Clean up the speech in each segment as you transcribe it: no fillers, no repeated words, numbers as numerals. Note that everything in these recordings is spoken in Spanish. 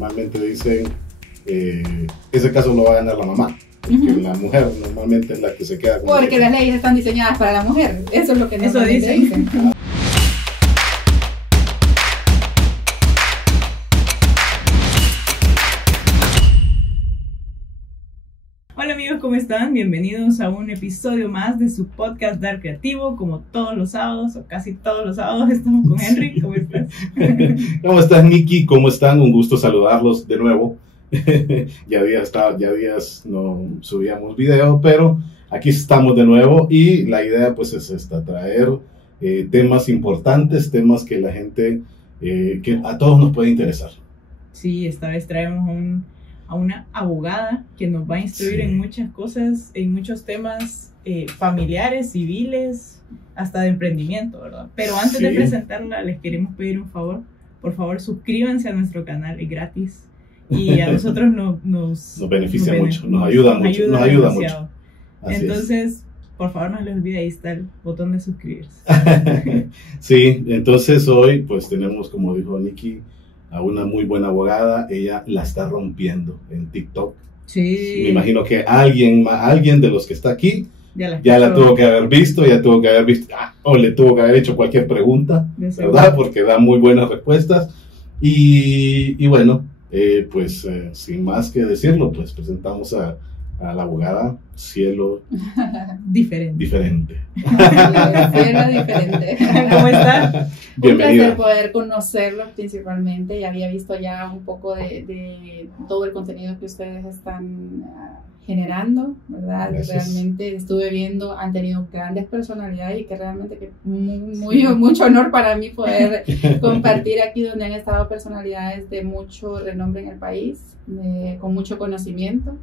normalmente dicen, ese caso lo va a ganar la mamá. Porque la mujer normalmente es la que se queda con porque las leyes están diseñadas para la mujer. Eso es lo que dicen. Hola amigos, ¿cómo están? Bienvenidos a un episodio más de su podcast Dar Creativo. Como todos los sábados, o casi todos los sábados, estamos con Henry. ¿Cómo estás? ¿Cómo estás, Nikki? ¿Cómo están? Un gusto saludarlos de nuevo. ya días no subíamos video, pero aquí estamos de nuevo y la idea pues es esta, traer temas importantes, temas que la gente, que a todos nos puede interesar. Sí, esta vez traemos a una abogada que nos va a instruir en muchas cosas, en muchos temas familiares, civiles, hasta de emprendimiento, ¿verdad? Pero antes de presentarla, les queremos pedir un favor. Por favor, suscríbanse a nuestro canal, es gratis. Y a nosotros nos beneficia mucho, nos ayuda mucho. Así entonces, es. Por favor, no les olvide, ahí está el botón de suscribirse. Sí, entonces hoy pues tenemos, como dijo Nikki, a una muy buena abogada. Ella la está rompiendo en TikTok. Sí. Me imagino que alguien de los que está aquí ya la tuvo que haber visto, o le tuvo que haber hecho cualquier pregunta, ¿verdad? Porque da muy buenas respuestas. Y bueno, sin más que decirlo, pues presentamos a la abogada Cielo Diferente. Cielo Diferente. ¿Cómo está? Un placer poder conocerlo principalmente. Ya había visto ya un poco de todo el contenido que ustedes están generando, ¿verdad? Gracias. Realmente estuve viendo, han tenido grandes personalidades y que realmente que mucho honor para mí poder compartir aquí donde han estado personalidades de mucho renombre en el país, con mucho conocimiento.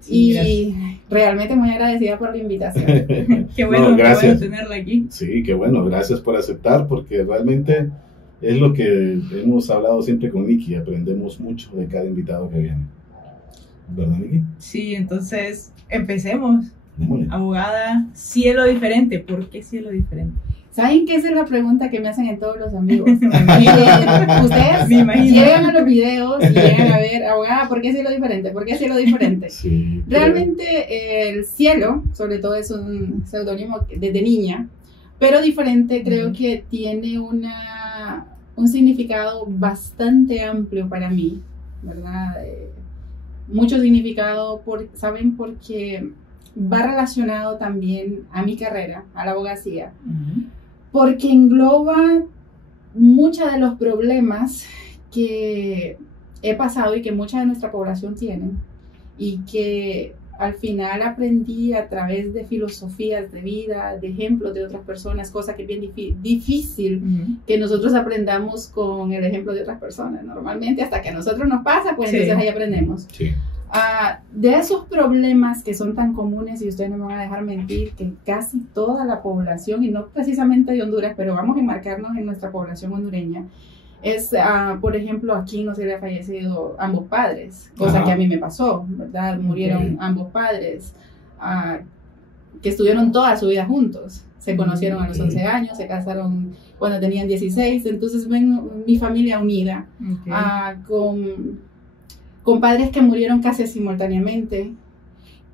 Sí, y gracias. Realmente muy agradecida por la invitación. Qué bueno, gracias. Tenerla aquí. Sí, qué bueno, gracias por aceptar, porque realmente es lo que hemos hablado siempre con Nikki, aprendemos mucho de cada invitado que viene. ¿Verdad, Nikki? Sí, entonces empecemos. Abogada Cielo Diferente, ¿por qué Cielo Diferente? ¿Saben qué? Esa es la pregunta que me hacen en todos los amigos. Ustedes llegan a los videos y llegan a ver, abogada, ¿por qué Cielo Diferente? ¿Por qué Cielo Diferente? Sí, realmente el Cielo, sobre todo, es un seudónimo desde niña, pero Diferente creo que tiene un significado bastante amplio para mí, ¿verdad? Mucho significado, ¿saben? Porque va relacionado también a mi carrera, a la abogacía. Porque engloba muchos de los problemas que he pasado y que mucha de nuestra población tiene, y que al final aprendí a través de filosofías de vida, de ejemplos de otras personas, cosa que es bien difícil que nosotros aprendamos con el ejemplo de otras personas. Normalmente hasta que a nosotros nos pasa, pues entonces ahí aprendemos. Sí. De esos problemas que son tan comunes, y ustedes no me van a dejar mentir, que casi toda la población, y no precisamente de Honduras, pero vamos a enmarcarnos en nuestra población hondureña, es, por ejemplo, aquí no se le ha fallecido ambos padres, cosa que a mí me pasó, ¿verdad? Murieron ambos padres, que estuvieron toda su vida juntos. Se conocieron a los 11 años, se casaron cuando tenían 16, entonces ven mi familia unida, con padres que murieron casi simultáneamente.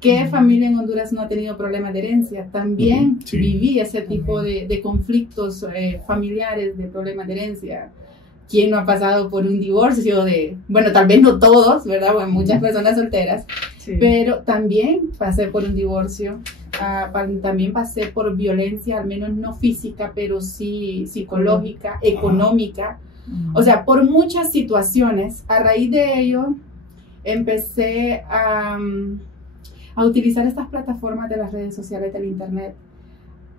¿Qué familia en Honduras no ha tenido problemas de herencia? También viví ese tipo de conflictos familiares, de problemas de herencia. ¿Quién no ha pasado por un divorcio? Bueno, tal vez no todos, ¿verdad? Bueno, muchas personas solteras, pero también pasé por un divorcio. También pasé por violencia, al menos no física, pero sí psicológica, económica. O sea, por muchas situaciones. A raíz de ello, empecé a utilizar estas plataformas de las redes sociales, del internet,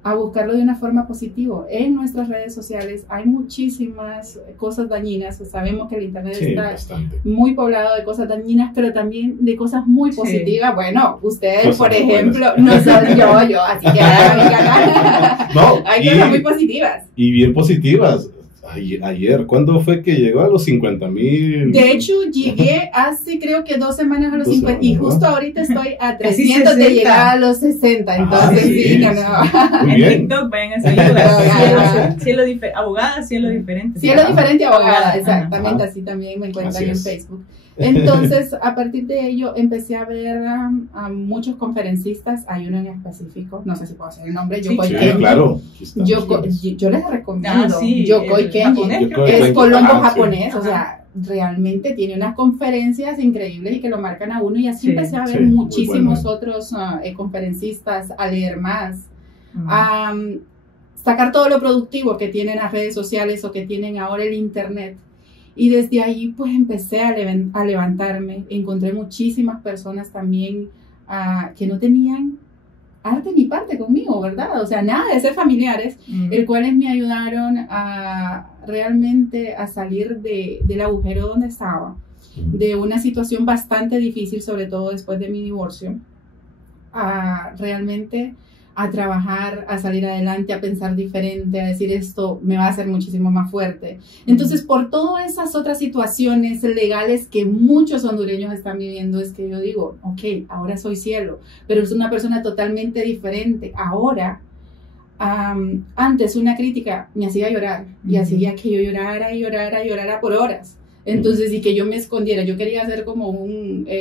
a buscarlo de una forma positiva. En nuestras redes sociales hay muchísimas cosas dañinas. Sabemos que el internet está muy poblado de cosas dañinas, pero también de cosas muy positivas. Bueno, ustedes, cosas por ejemplo, no son yo, así que hay cosas muy positivas. Y bien positivas. Ayer, ¿cuándo fue que llegó a los 50,000? De hecho, llegué hace creo que 2 semanas a los 50 y justo ahorita estoy a 300 de llegar a los 60. Entonces, sí, no. En TikTok vayan a seguirla. Abogada, cielo diferente. Cielo diferente, abogada, exactamente. Así también me encuentran en Facebook. Entonces, a partir de ello, empecé a ver a muchos conferencistas. Hay uno en específico, no sé si puedo hacer el nombre, Yokoi Kenji. Claro. Yo les recomiendo. Yokoi Kenji. Es colombo japonés, o sea, realmente tiene unas conferencias increíbles y que lo marcan a uno. Y así empecé a ver muchísimos otros conferencistas, a leer más, a sacar todo lo productivo que tienen las redes sociales o que tienen ahora el internet. Y desde ahí pues empecé a levantarme. Encontré muchísimas personas también que no tenían arte ni parte conmigo, ¿verdad? O sea, nada de ser familiares, el cuales me ayudaron a realmente a salir del agujero donde estaba, de una situación bastante difícil, sobre todo después de mi divorcio, a realmente a trabajar, a salir adelante, a pensar diferente, a decir esto me va a hacer muchísimo más fuerte. Entonces, por todas esas otras situaciones legales que muchos hondureños están viviendo, es que yo digo, ok, ahora soy cielo, pero es una persona totalmente diferente. Ahora, antes una crítica me hacía llorar y hacía que yo llorara por horas. Entonces, y que yo me escondiera, yo quería ser como una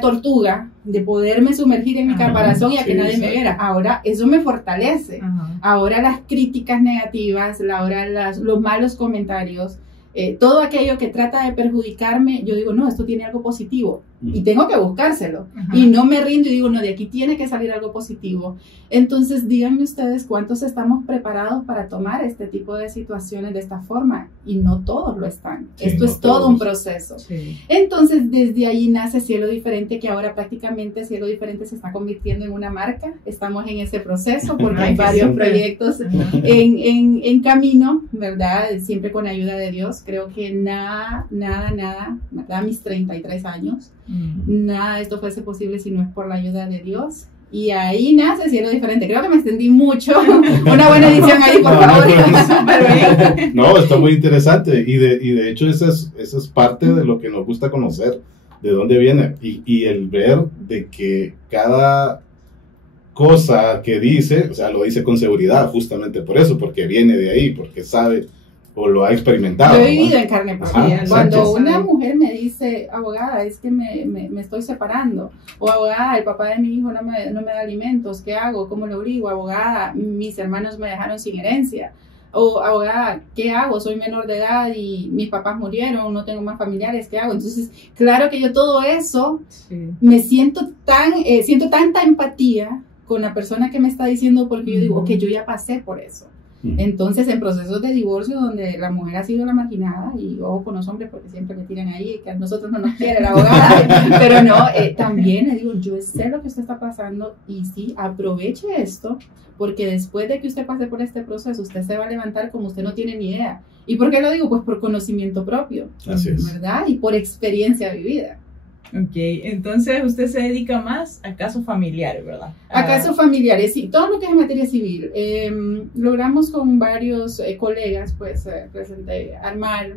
tortuga, de poderme sumergir en mi caparazón y a que nadie me viera. Ahora eso me fortalece. Ahora las críticas negativas, ahora los malos comentarios, todo aquello que trata de perjudicarme, yo digo, no, esto tiene algo positivo y tengo que buscárselo. Y no me rindo y digo, no, de aquí tiene que salir algo positivo. Entonces, díganme ustedes cuántos estamos preparados para tomar este tipo de situaciones de esta forma, y no todos lo están. Esto es todo un proceso. Entonces, desde ahí nace Cielo Diferente, que ahora prácticamente Cielo Diferente se está convirtiendo en una marca. Estamos en ese proceso porque hay varios proyectos en camino, ¿verdad? Siempre con ayuda de Dios. Creo que nada, a mis 33 años, nada de esto fuese posible si no es por la ayuda de Dios. Y ahí nace Cielo Diferente. Creo que me extendí mucho. Una buena edición ahí, por favor. No, está muy interesante. Y de hecho, esa es parte de lo que nos gusta conocer, de dónde viene. Y el ver de que cada cosa que dice, o sea, lo dice con seguridad, justamente por eso, porque viene de ahí, porque sabe o lo ha experimentado. Yo he vivido en carne propia. Cuando una mujer me dice, abogada, es que me estoy separando, o abogada, el papá de mi hijo no me da alimentos, ¿qué hago? ¿Cómo lo obligo? Abogada, mis hermanos me dejaron sin herencia, o abogada, ¿qué hago? Soy menor de edad y mis papás murieron, no tengo más familiares, ¿qué hago? Entonces, claro que yo todo eso me siento tanta empatía con la persona que me está diciendo, porque yo digo, ok, yo ya pasé por eso. Entonces, en procesos de divorcio donde la mujer ha sido la marginada, y ojo con los hombres porque siempre me tiran ahí, que a nosotros no nos quiere la abogada, pero no, también le digo, yo sé lo que usted está pasando, y sí, aproveche esto, porque después de que usted pase por este proceso, usted se va a levantar como usted no tiene ni idea. ¿Y por qué lo digo? Pues por conocimiento propio, así es, ¿verdad? Y por experiencia vivida. Ok, entonces usted se dedica más a casos familiares, ¿verdad? A casos familiares, sí, todo lo que es en materia civil. Logramos con varios colegas, pues, armar,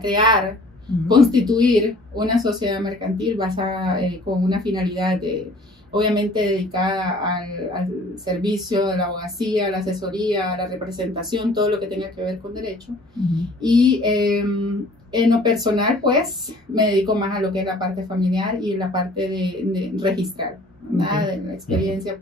crear, constituir una sociedad mercantil basada con una finalidad obviamente dedicada al servicio de la abogacía, a la asesoría, a la representación, todo lo que tenga que ver con derecho. Y en lo personal, pues, me dedico más a lo que es la parte familiar y la parte de registrar, ¿verdad? De la experiencia,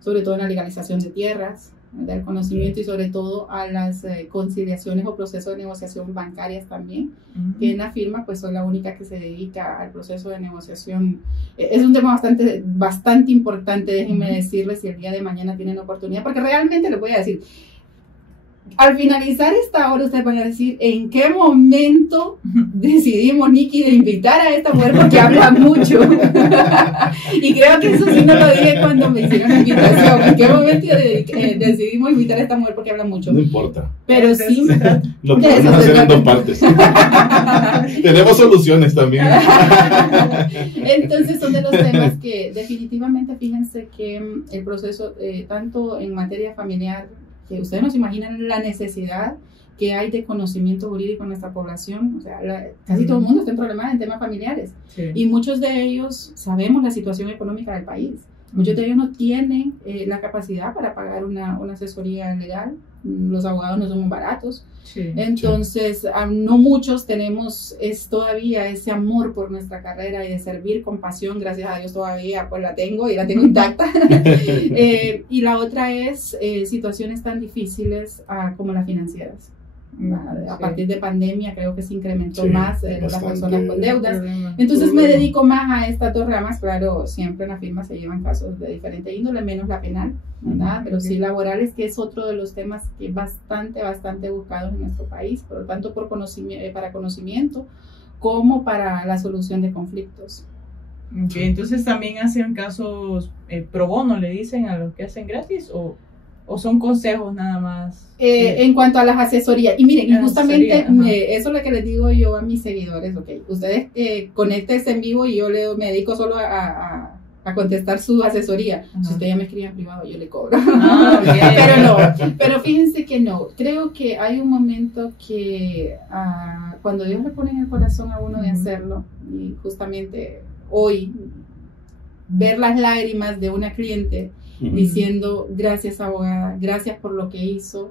sobre todo en la legalización de tierras, del conocimiento, y sobre todo a las conciliaciones o procesos de negociación bancarias también, que en la firma pues soy la única que se dedica al proceso de negociación. Es un tema bastante importante, déjenme decirles, si el día de mañana tienen oportunidad, porque realmente les voy a decir, al finalizar esta hora ustedes van a decir en qué momento decidimos, Nikki, de invitar a esta mujer, porque habla mucho. Y creo que eso sí no lo dije cuando me hicieron la invitación. En qué momento decidimos invitar a esta mujer porque habla mucho. No importa. Pero sí. Lo podemos hacer en 2 partes. Tenemos soluciones también. Entonces son de los temas que definitivamente, fíjense que el proceso, tanto en materia familiar, que ustedes no se imaginan la necesidad que hay de conocimiento jurídico en nuestra población. O sea, casi todo el mundo está en problemas en temas familiares. Sí. Y muchos de ellos sabemos la situación económica del país. Muchos de ellos no tienen la capacidad para pagar una asesoría legal. Los abogados no somos baratos. Sí, entonces, sí. No muchos tenemos todavía ese amor por nuestra carrera y de servir con pasión. Gracias a Dios todavía pues la tengo y la tengo intacta. Y la otra es situaciones tan difíciles como las financieras. A partir de pandemia creo que se incrementó más las personas con deudas. Entonces me dedico más a estas dos ramas. Claro, siempre en la firma se llevan casos de diferente índole, menos la penal, ¿verdad? Pero sí laborales, que es otro de los temas que es bastante buscados en nuestro país, por lo tanto para conocimiento como para la solución de conflictos. Okay, entonces también hacen casos pro bono, le dicen a los que hacen gratis, ¿o son consejos nada más? En cuanto a las asesorías. Y miren, justamente eso es lo que les digo yo a mis seguidores. Okay, ustedes conéctense en vivo y yo me dedico solo a contestar su asesoría. Si usted ya me escribe en privado, yo le cobro. Okay. Pero fíjense que no. Creo que hay un momento que cuando Dios le pone en el corazón a uno de hacerlo, y justamente hoy, ver las lágrimas de una cliente diciendo gracias abogada, gracias por lo que hizo,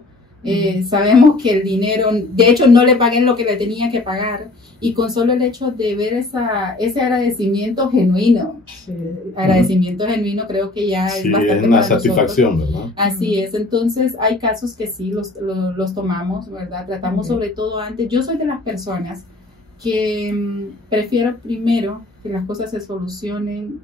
sabemos que el dinero, de hecho no le pagué lo que le tenía que pagar, y con solo el hecho de ver ese agradecimiento genuino, creo que ya es bastante es una satisfacción, ¿verdad? Así es. Entonces hay casos que sí los tomamos, ¿verdad? Tratamos sobre todo antes. Yo soy de las personas que prefiero primero que las cosas se solucionen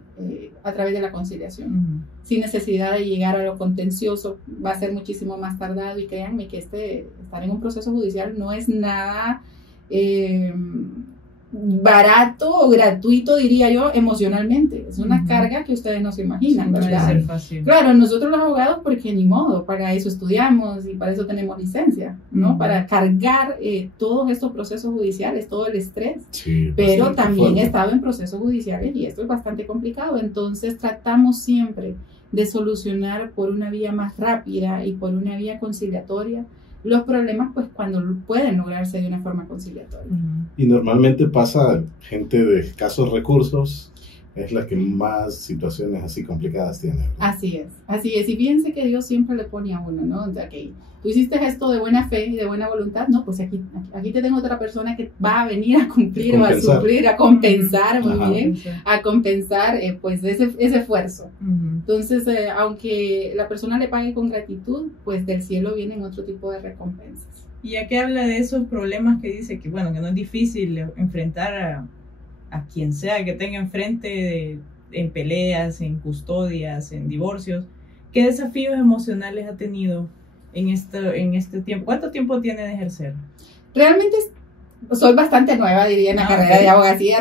a través de la conciliación, sin necesidad de llegar a lo contencioso. Va a ser muchísimo más tardado, y créanme que estar en un proceso judicial no es nada barato o gratuito, diría yo, emocionalmente. Es una carga que ustedes no se imaginan, ¿verdad? Puede ser fácil. Claro, nosotros los abogados, porque ni modo, para eso estudiamos y para eso tenemos licencia, ¿no? Para cargar todos estos procesos judiciales, todo el estrés. Sí, pero también he estado en procesos judiciales y esto es bastante complicado. Entonces tratamos siempre de solucionar por una vía más rápida y por una vía conciliatoria los problemas, pues cuando pueden lograrse de una forma conciliatoria. Y normalmente pasa gente de escasos recursos, es la que más situaciones así complicadas tiene, ¿verdad? Así es. Y fíjense que Dios siempre le pone a uno, ¿no? O sea, que tú hiciste esto de buena fe y de buena voluntad, no, pues aquí te tengo otra persona que va a venir a cumplir o a suplir, a compensar, muy bien, a compensar pues ese esfuerzo. Entonces, aunque la persona le pague con gratitud, pues del cielo vienen otro tipo de recompensas. Y ya que habla de esos problemas que dice que, bueno, que no es difícil enfrentar a quien sea que tenga enfrente en peleas, en custodias, en divorcios, ¿qué desafíos emocionales ha tenido en este tiempo? ¿Cuánto tiempo tiene de ejercer? Realmente soy bastante nueva, diría, en la carrera de abogacía.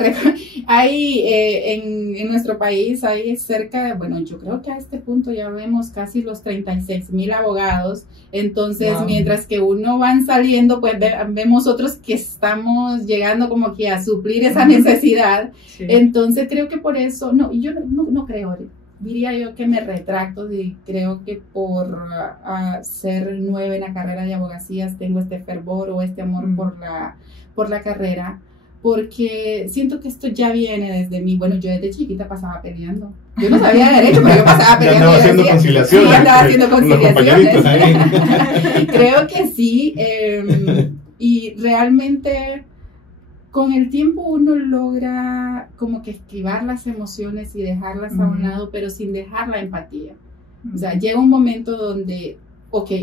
Hay en nuestro país hay cerca, bueno, yo creo que a este punto ya vemos casi los 36,000 abogados. Entonces, mientras que uno van saliendo, pues vemos otros que estamos llegando como que a suplir esa necesidad. Sí. Entonces, creo que por eso, yo no creo, diría yo que me retracto, y creo que por ser nueva en la carrera de abogacías tengo este fervor o este amor por la carrera, porque siento que esto ya viene desde mí. Bueno, yo desde chiquita pasaba peleando. Yo no sabía de derecho, pero yo pasaba peleando. Andaba haciendo conciliaciones. Sí, andaba haciendo conciliaciones. Creo que sí. Y realmente con el tiempo uno logra como que esquivar las emociones y dejarlas a un lado, pero sin dejar la empatía. O sea, llega un momento donde,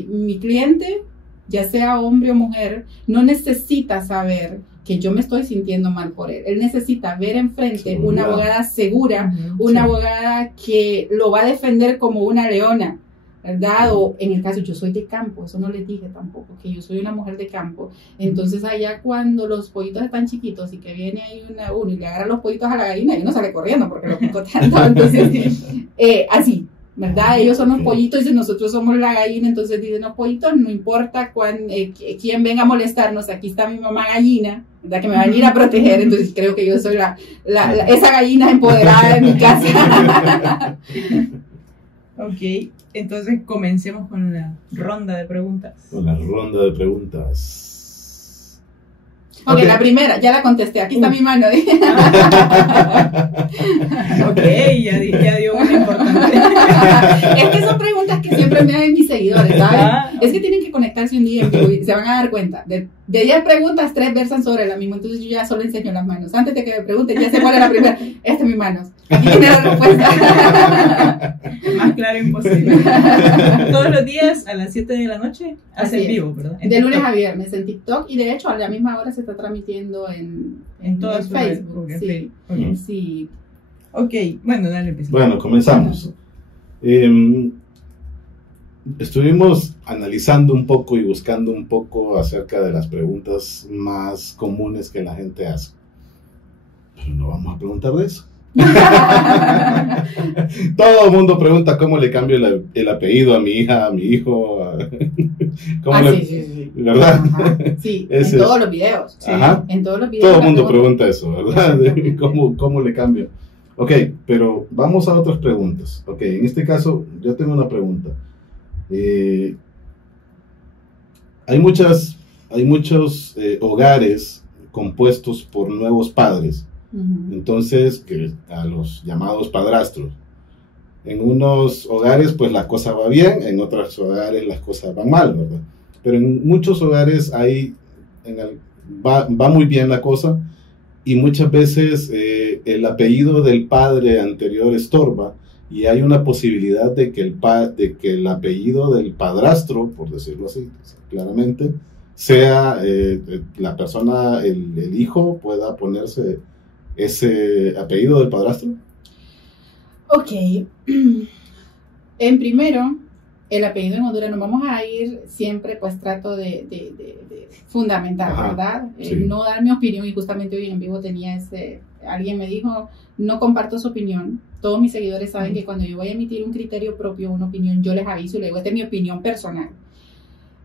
mi cliente, ya sea hombre o mujer, no necesita saber que yo me estoy sintiendo mal por él. Él necesita ver enfrente una abogada segura, una abogada que lo va a defender como una leona, ¿verdad? O en el caso, yo soy de campo, eso no les dije tampoco, que yo soy una mujer de campo. Entonces allá cuando los pollitos están chiquitos y que viene ahí uno y le agarra los pollitos a la gallina, y uno sale corriendo porque lo picotean todo. Entonces, así, ¿verdad? Ellos son los pollitos y nosotros somos la gallina. Entonces dicen los pollitos, no importa quién venga a molestarnos, aquí está mi mamá gallina, ¿verdad? Que me va a venir a proteger. Entonces creo que yo soy esa gallina empoderada de mi casa. Ok, entonces comencemos con la ronda de preguntas. Con la ronda de preguntas. Ok, la primera, ya la contesté. Aquí está mi mano. Ok, ya dio una importante. Es que son preguntas que siempre me hacen mis seguidores, ¿sabes? Es que tienen que conectarse un día en vivo y se van a dar cuenta. De 10 preguntas, 3 versan sobre la misma. Entonces yo ya solo enseño las manos. Antes de que me pregunten, ya sé cuál es la primera. Esta es mi mano. Aquí tiene la respuesta. Más claro imposible. Todos los días a las 7 de la noche hace en vivo, ¿verdad? De lunes a viernes en TikTok y de hecho a la misma hora se está transmitiendo en Facebook. Sí. Okay. Sí. Ok, bueno, dale. Bueno, comenzamos. Estuvimos analizando un poco y buscando un poco acerca de las preguntas más comunes que la gente hace. Pero no vamos a preguntar de eso. Todo el mundo pregunta cómo le cambio el apellido a mi hija, a mi hijo. Sí. ¿Verdad? Ajá. Sí, en todos los videos. Sí. Ajá. En todos los videos. Todo el mundo pregunta eso, ¿verdad? ¿Cómo le cambio? Ok, pero vamos a otras preguntas. Ok, en este caso yo tengo una pregunta. Hay muchos hogares compuestos por nuevos padres. Entonces, que a los llamados padrastros. En unos hogares, pues la cosa va bien, en otros hogares las cosas van mal, ¿verdad? Pero en muchos hogares va muy bien la cosa y muchas veces el apellido del padre anterior estorba y hay una posibilidad de que el apellido del padrastro, por decirlo así, claramente, sea la persona, el hijo pueda ponerse ese apellido del padrastro. Ok. En primero, el apellido en Honduras, nos vamos a ir siempre, pues trato de fundamentar, ¿verdad? Sí. No dar mi opinión, y justamente hoy en vivo tenía alguien me dijo, no comparto su opinión. Todos mis seguidores saben que cuando yo voy a emitir un criterio propio, una opinión, yo les aviso y les digo, esta es mi opinión personal.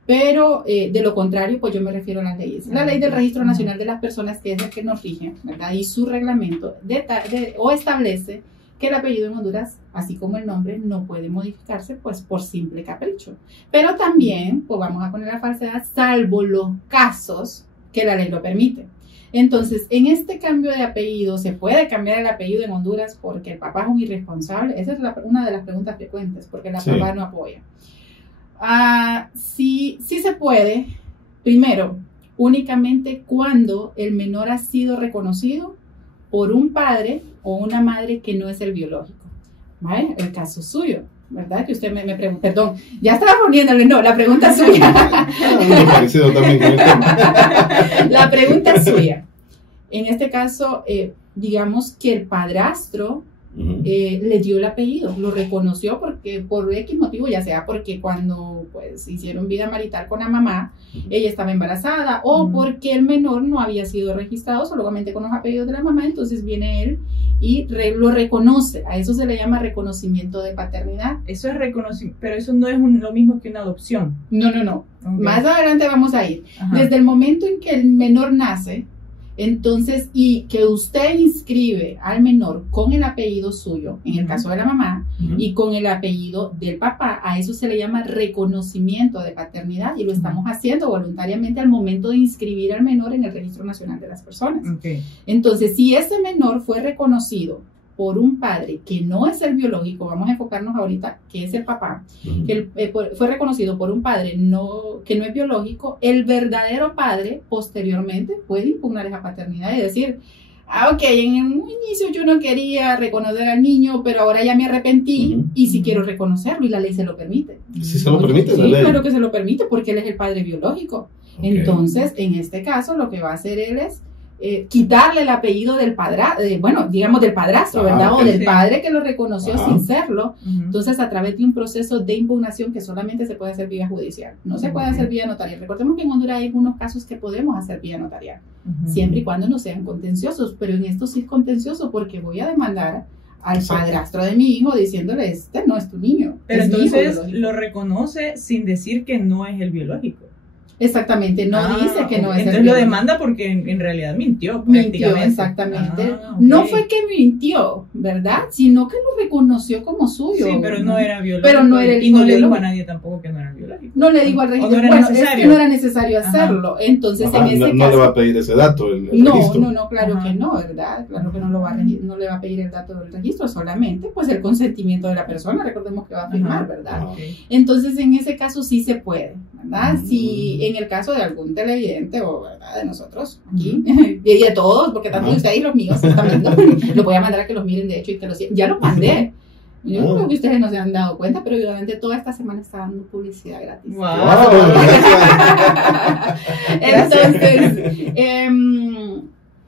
Pero de lo contrario, pues yo me refiero a las leyes. La ley del Registro Nacional de las Personas, que es el que nos rige, ¿verdad? Y su reglamento establece que el apellido en Honduras, así como el nombre, no puede modificarse pues por simple capricho. Pero también, pues vamos a poner la falsedad, salvo los casos que la ley lo permite. Entonces, en este cambio de apellido, ¿se puede cambiar el apellido en Honduras porque el papá es un irresponsable? Esa es una de las preguntas frecuentes, porque la papá no apoya. Sí se puede, primero, únicamente cuando el menor ha sido reconocido por un padre o una madre que no es el biológico, ¿vale? El caso suyo, ¿verdad? Que usted me pregunta, perdón, ya estaba poniéndole, no, la pregunta suya. La pregunta suya. En este caso, digamos que el padrastro le dio el apellido, lo reconoció porque por X motivo, ya sea porque cuando pues hicieron vida marital con la mamá, ella estaba embarazada o porque el menor no había sido registrado solamente con los apellidos de la mamá, entonces viene él y lo reconoce. A eso se le llama reconocimiento de paternidad. Eso es reconocimiento, pero eso no es lo mismo que una adopción. No. Okay. Más adelante vamos a ir. Ajá. Desde el momento en que el menor nace, entonces, y que usted inscribe al menor con el apellido suyo, en el caso de la mamá, y con el apellido del papá, a eso se le llama reconocimiento de paternidad y lo estamos haciendo voluntariamente al momento de inscribir al menor en el Registro Nacional de las Personas. Okay. Entonces, si ese menor fue reconocido por un padre que no es el biológico, vamos a enfocarnos ahorita que es el papá, que fue reconocido por un padre que no es biológico, el verdadero padre posteriormente puede impugnar esa paternidad y decir, ok, en un inicio yo no quería reconocer al niño, pero ahora ya me arrepentí y sí quiero reconocerlo y la ley se lo permite. ¿Sí se lo permite la ley? Sí, claro que se lo permite porque él es el padre biológico. Okay. Entonces, en este caso, lo que va a hacer él es quitarle el apellido del padrastro, del padrastro, ¿verdad? O del padre que lo reconoció sin serlo. Entonces, a través de un proceso de impugnación que solamente se puede hacer vía judicial, no se puede hacer vía notarial. Recordemos que en Honduras hay algunos casos que podemos hacer vía notarial, siempre y cuando no sean contenciosos, pero en esto sí es contencioso porque voy a demandar al padrastro de mi hijo diciéndole, este no es tu niño. Pero entonces lo reconoce sin decir que no es el biológico. Exactamente, no dice que no es entonces lo demanda porque en realidad mintió. Mintió, exactamente. Okay. No fue que mintió, ¿verdad? Sino que lo reconoció como suyo. Sí, pero no era biológico. Pero no era el y no le dijo a nadie tampoco que no era biológico. No le dijo al registro, no pues es que no era necesario hacerlo. Entonces, en ese caso... No le va a pedir ese dato el registro. No, claro que no, ¿verdad? Claro que no le va a pedir el dato del registro, solamente pues el consentimiento de la persona, recordemos que va a firmar, ¿verdad? Okay. Entonces, en ese caso sí se puede, ¿verdad? Si en el caso de algún televidente o, ¿verdad?, de nosotros aquí, y de todos, porque tanto de ustedes y los míos también, lo voy a mandar a que los miren, de hecho, y que los ya lo mandé. Yo creo que ustedes no se han dado cuenta, pero durante toda esta semana está dando publicidad gratis. ¡Wow! Entonces,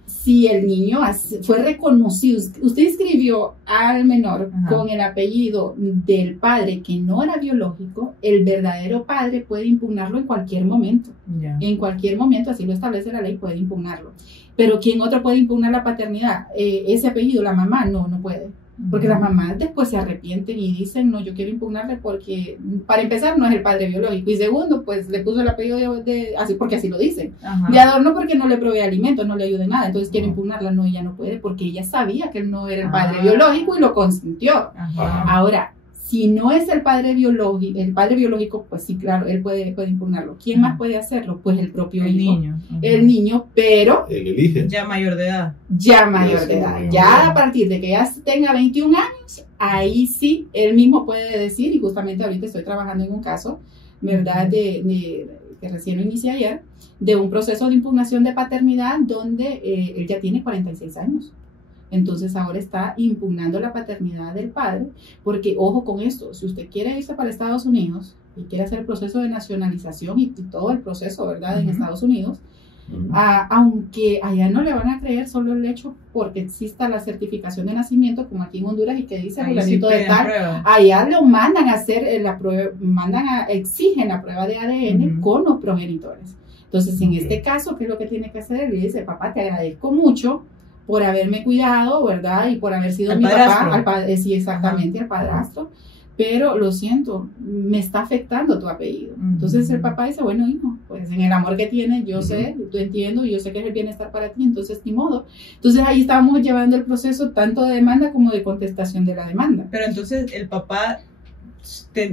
si el niño fue reconocido, usted inscribió al menor con el apellido del padre que no era biológico, el verdadero padre puede impugnarlo en cualquier momento. En cualquier momento, así lo establece la ley, puede impugnarlo. Pero ¿quién otro puede impugnar la paternidad? Ese apellido, la mamá, no puede. Porque las mamás después se arrepienten y dicen, no, yo quiero impugnarle porque, para empezar, no es el padre biológico. Y segundo, pues le puso el apellido así porque así lo dicen. De adorno porque no le provee alimentos, no le ayude nada. Entonces quiere impugnarla. No, ella no puede porque ella sabía que él no era el padre biológico y lo consintió. Ahora, si no es el padre biológico, pues sí, claro, él puede impugnarlo. ¿Quién más puede hacerlo? Pues el propio hijo. El niño, pero... Él elige. Ya mayor de edad. Ya a partir de que ya tenga 21 años, ahí sí, él mismo puede decir, y justamente ahorita estoy trabajando en un caso, ¿verdad?, que recién lo inicié ayer, de un proceso de impugnación de paternidad donde él ya tiene 46 años. Entonces ahora está impugnando la paternidad del padre, porque ojo con esto, si usted quiere irse para Estados Unidos y quiere hacer el proceso de nacionalización y todo el proceso, ¿verdad?, en Estados Unidos, aunque allá no le van a creer solo el hecho porque exista la certificación de nacimiento, como aquí en Honduras, y que dice fulanito de tal, allá lo mandan a hacer la prueba, exigen la prueba de ADN con los progenitores. Entonces, en este caso, ¿qué es lo que tiene que hacer? Le dice, papá, te agradezco mucho por haberme cuidado, ¿verdad? Y por haber sido mi papá, sí, exactamente, al padrastro, pero lo siento, me está afectando tu apellido. Entonces el papá dice, bueno, hijo, pues en el amor que tienes, yo sé, tú entiendo, yo sé que es el bienestar para ti, entonces ni modo. Entonces ahí estábamos llevando el proceso tanto de demanda como de contestación de la demanda. Pero entonces el papá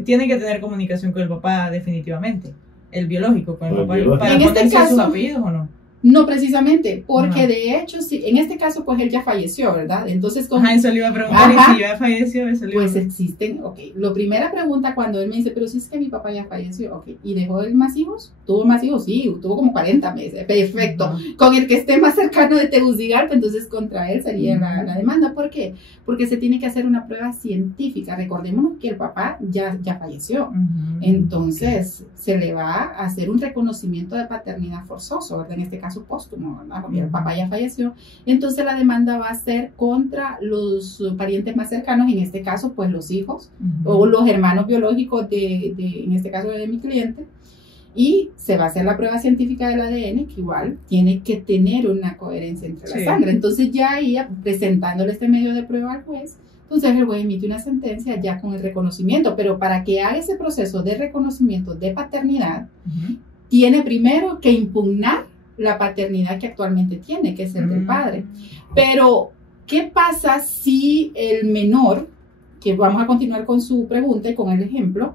tiene que tener comunicación con el papá definitivamente, el biológico con el papá, para ponerse sus apellidos, ¿o no? No precisamente, porque de hecho, sí, en este caso, pues él ya falleció, ¿verdad? Entonces, eso le iba a preguntar, y si ya falleció, eso le iba pues existen, la primera pregunta cuando él me dice, pero si es que mi papá ya falleció, ¿y dejó él más hijos? ¿Tuvo más hijos? Sí, tuvo como 40 meses, perfecto. Con el que esté más cercano de Tegucigalpa, entonces contra él sería la demanda. ¿Por qué? Porque se tiene que hacer una prueba científica. Recordémonos que el papá ya falleció. Entonces, se le va a hacer un reconocimiento de paternidad forzoso, ¿verdad? En este caso, póstumo, ¿verdad? Porque el papá ya falleció. Entonces la demanda va a ser contra los parientes más cercanos, en este caso pues los hijos o los hermanos biológicos en este caso de mi cliente, y se va a hacer la prueba científica del ADN, que igual tiene que tener una coherencia entre la sangre. Entonces ya ahí, presentándole este medio de prueba al juez, entonces el juez emite una sentencia ya con el reconocimiento, pero para que haga ese proceso de reconocimiento de paternidad, tiene primero que impugnar la paternidad que actualmente tiene, que es el del padre. Pero, ¿qué pasa si el menor, que vamos a continuar con su pregunta y con el ejemplo,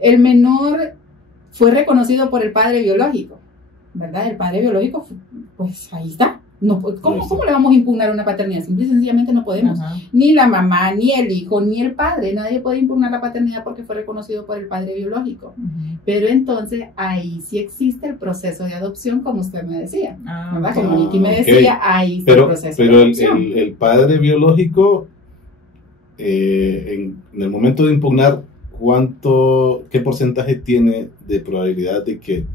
el menor fue reconocido por el padre biológico, ¿verdad? El padre biológico, pues ahí está. No, ¿cómo le vamos a impugnar una paternidad? Simple y sencillamente no podemos. Ni la mamá, ni el hijo, ni el padre. Nadie puede impugnar la paternidad porque fue reconocido por el padre biológico. Pero entonces ahí sí existe el proceso de adopción, como usted me decía. ¿Verdad? Como Nicky me decía, ahí está el proceso de adopción. Pero el padre biológico, en el momento de impugnar, ¿qué porcentaje tiene de probabilidad de que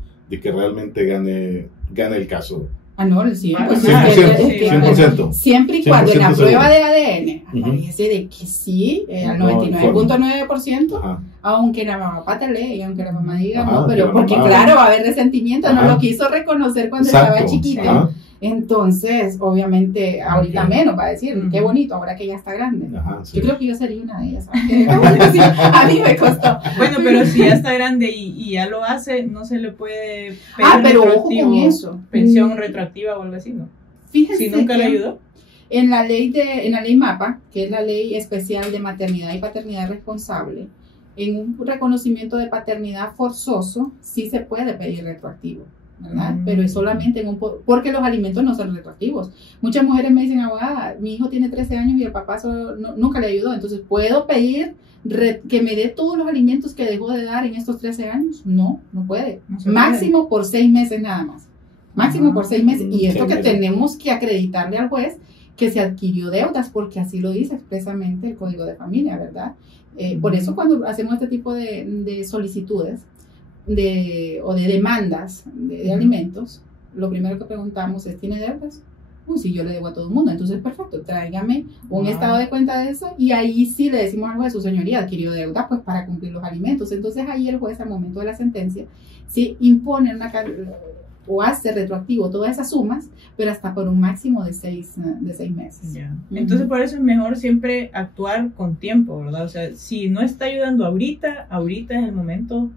realmente gane el caso? No, sí, pues 100%. Siempre y cuando en la prueba de ADN aparece de que sí, al 99.9%, aunque la mamá patalee y aunque la mamá diga no, pero porque claro, va a haber resentimiento, no lo quiso reconocer cuando estaba chiquito. Entonces, obviamente, ahorita menos va a decir, qué bonito, ahora que ya está grande. Ajá, sí. Yo creo que yo sería una de ellas. A mí me costó. Bueno, pero si ya está grande y ya lo hace, no se le puede pedir pero ojo con eso. Pensión retroactiva o algo así, ¿no? Fíjense si nunca le ayudó. En la ley MAPA, que es la ley especial de maternidad y paternidad responsable, en un reconocimiento de paternidad forzoso, sí se puede pedir retroactivo, ¿verdad? Pero es solamente porque los alimentos no son retroactivos. Muchas mujeres me dicen, abogada, mi hijo tiene 13 años y el papá nunca le ayudó, entonces ¿puedo pedir que me dé todos los alimentos que dejó de dar en estos 13 años? No puede. Máximo por 6 meses nada más. Máximo por 6 meses. Y esto que tenemos que acreditarle al juez que se adquirió deudas, porque así lo dice expresamente el Código de Familia, ¿verdad? Por eso cuando hacemos este tipo de solicitudes o de demandas de alimentos, lo primero que preguntamos es, ¿tiene deudas? Si yo le debo a todo el mundo, entonces perfecto, tráigame un estado de cuenta de eso, y ahí sí le decimos al juez, su señoría adquirió deuda pues para cumplir los alimentos. Entonces ahí el juez, al momento de la sentencia, sí impone o hace retroactivo todas esas sumas, pero hasta por un máximo de 6 meses. Yeah. Entonces por eso es mejor siempre actuar con tiempo, ¿verdad? O sea, si no está ayudando ahorita es el momento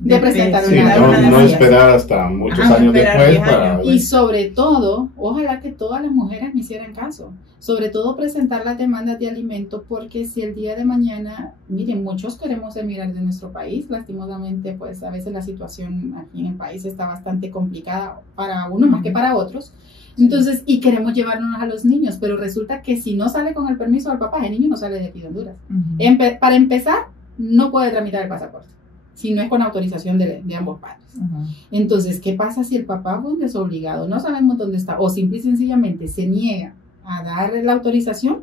de presentar no esperar hasta muchos años después para... Y sobre todo, ojalá que todas las mujeres me hicieran caso, sobre todo presentar las demandas de alimentos, porque si el día de mañana, miren, muchos queremos emigrar de nuestro país, lastimosamente pues a veces la situación aquí en el país está bastante complicada para unos más que para otros, entonces, y queremos llevarnos a los niños, pero resulta que si no sale con el permiso del papá, el niño no sale de aquí de Honduras. Para empezar, no puede tramitar el pasaporte si no es con autorización de ambos padres. Entonces, ¿qué pasa si el papá fue un desobligado? No sabemos dónde está, o simple y sencillamente se niega a dar la autorización.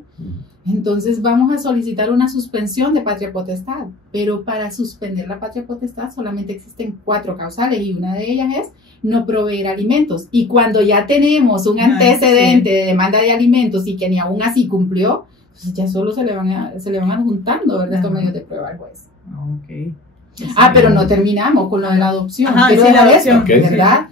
Entonces vamos a solicitar una suspensión de patria potestad, pero para suspender la patria potestad solamente existen 4 causales, y una de ellas es no proveer alimentos. Y cuando ya tenemos un antecedente de demanda de alimentos y que ni aún así cumplió, pues ya solo se le van adjuntando, ¿verdad? Estos medios de prueba al juez. Okay. Pero no terminamos con lo de la adopción. La adopción, ¿verdad?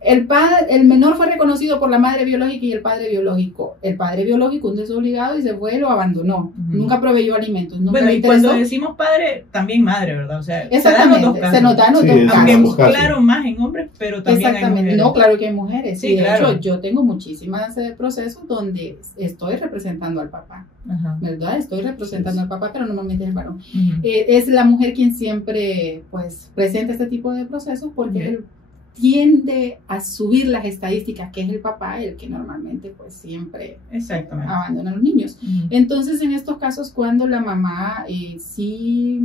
El menor fue reconocido por la madre biológica y el padre biológico. El padre biológico, un desobligado, y se fue y lo abandonó. Nunca proveyó alimentos. Bueno, y cuando decimos padre, también madre, ¿verdad? O sea, exactamente, se nos dan los dos casos. Aunque claro, más en hombres, pero también hay mujeres. No, claro que hay mujeres. Sí, claro. Hecho, yo tengo muchísimas procesos donde estoy representando al papá, ¿verdad? Estoy representando al papá, pero normalmente es el varón. Es la mujer quien siempre pues presenta este tipo de procesos, porque él tiende a subir las estadísticas, que es el papá el que normalmente pues siempre abandona a los niños. Entonces en estos casos, cuando la mamá sí,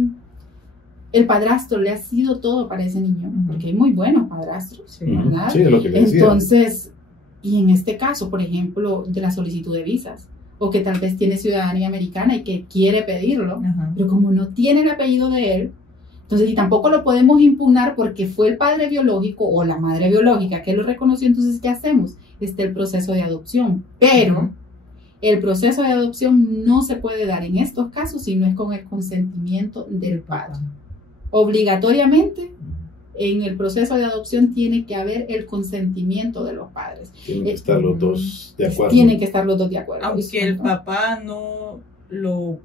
el padrastro le ha sido todo para ese niño, porque hay muy buenos padrastros, ¿verdad? Sí, es lo que le decía. Entonces, y en este caso, por ejemplo, de la solicitud de visas, o que tal vez tiene ciudadanía americana y que quiere pedirlo, pero como no tiene el apellido de él, entonces, y tampoco lo podemos impugnar porque fue el padre biológico o la madre biológica que lo reconoció, entonces, ¿qué hacemos? El proceso de adopción. Pero el proceso de adopción no se puede dar en estos casos si no es con el consentimiento del padre. Obligatoriamente, en el proceso de adopción tiene que haber el consentimiento de los padres. Tienen que estar los dos de acuerdo. Tienen que estar los dos de acuerdo. Aunque el papá no lo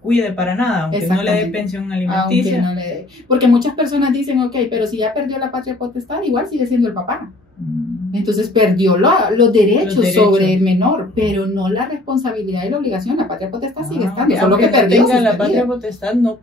cuide para nada, aunque no le dé pensión alimenticia. No le dé. Porque muchas personas dicen, ok, pero si ya perdió la patria potestad, igual sigue siendo el papá. Entonces perdió los derechos sobre el menor, pero no la responsabilidad y la obligación. La patria potestad sigue estando, solo que perdió. La patria potestad no,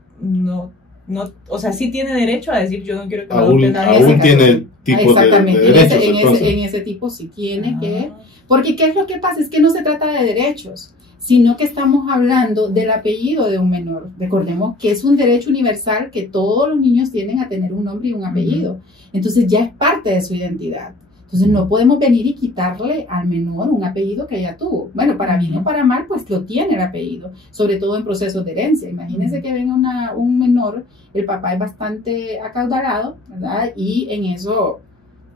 o sea, sí tiene derecho a decir, yo no quiero que me adopten a nadie. Aún tiene tipo de derechos. En ese tipo sí tiene que, porque ¿qué es lo que pasa? Es que no se trata de derechos, sino que estamos hablando del apellido de un menor. Recordemos que es un derecho universal que todos los niños tienen a tener un nombre y un apellido. Entonces ya es parte de su identidad. Entonces no podemos venir y quitarle al menor un apellido que ya tuvo. Bueno, para bien o para mal, pues lo tiene el apellido, sobre todo en procesos de herencia. Imagínense que venga un menor, el papá es bastante acaudalado, ¿verdad? Y en eso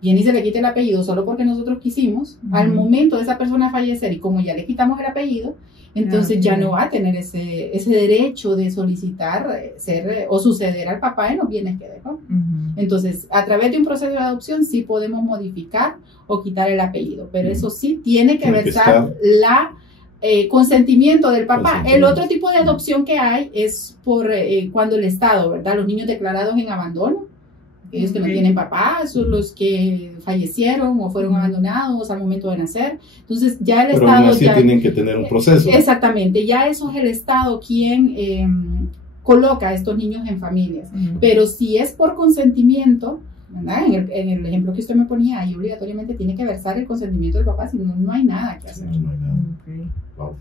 viene y se le quita el apellido solo porque nosotros quisimos. Al momento de esa persona fallecer, y como ya le quitamos el apellido, Entonces ya no va a tener ese derecho de solicitar ser o suceder al papá en los bienes que dejó. Entonces, a través de un proceso de adopción sí podemos modificar o quitar el apellido, pero eso sí tiene que versar la consentimiento del papá. El otro tipo de adopción que hay es por cuando el Estado, ¿verdad? Los niños declarados en abandono, aquellos que no tienen papá, son los que fallecieron o fueron abandonados al momento de nacer. Entonces ya el Pero Estado... aún así tienen que tener un proceso. Exactamente, ya eso es el Estado quien coloca a estos niños en familias. Pero si es por consentimiento, ¿verdad? En el ejemplo que usted me ponía, ahí obligatoriamente tiene que versar el consentimiento del papá, si no, no hay nada que hacer. No hay nada. Wow.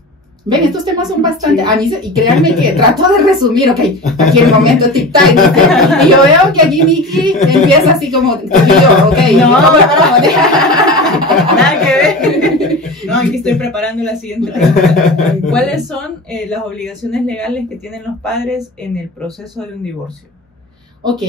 Ven, estos temas son bastante, a mí, y créanme que trato de resumir, aquí el momento tic-tac, y yo veo que aquí Nikki empieza así como, nada que ver. No, aquí estoy preparando la siguiente pregunta. ¿Cuáles son las obligaciones legales que tienen los padres en el proceso de un divorcio? Ok,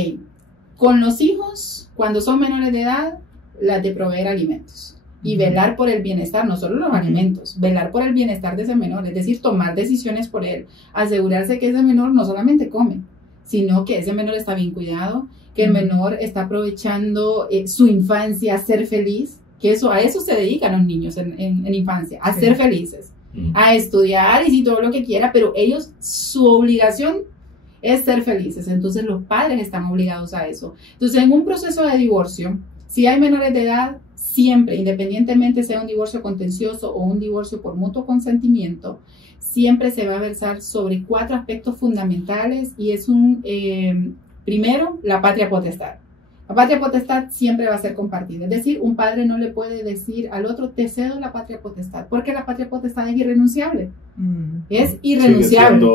con los hijos, cuando son menores de edad, las de proveer alimentos. Y velar por el bienestar, no solo los alimentos, velar por el bienestar de ese menor, es decir, tomar decisiones por él, asegurarse que ese menor no solamente come, sino que ese menor está bien cuidado, que el menor está aprovechando su infancia a ser feliz, que a eso se dedican los niños en infancia, a ser felices, a estudiar y sí, todo lo que quiera, pero ellos, su obligación es ser felices, entonces los padres están obligados a eso. Entonces, en un proceso de divorcio, si hay menores de edad, siempre, independientemente sea un divorcio contencioso o un divorcio por mutuo consentimiento, siempre se va a versar sobre 4 aspectos fundamentales y es primero, la patria potestad. La patria potestad siempre va a ser compartida, es decir, un padre no le puede decir al otro, te cedo la patria potestad, porque la patria potestad es irrenunciable. Es irrenunciable.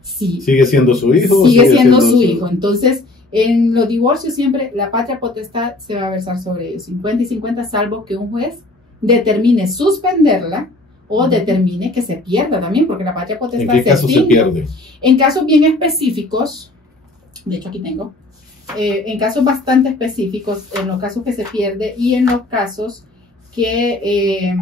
Sigue siendo su hijo. Sigue siendo su hijo. Entonces, en los divorcios siempre la patria potestad se va a versar sobre ellos, 50 y 50, salvo que un juez determine suspenderla o determine que se pierda también, porque la patria potestad ¿En qué caso se pierde? En casos bien específicos, de hecho aquí tengo, en casos bastante específicos, en los casos que se pierde y en los casos que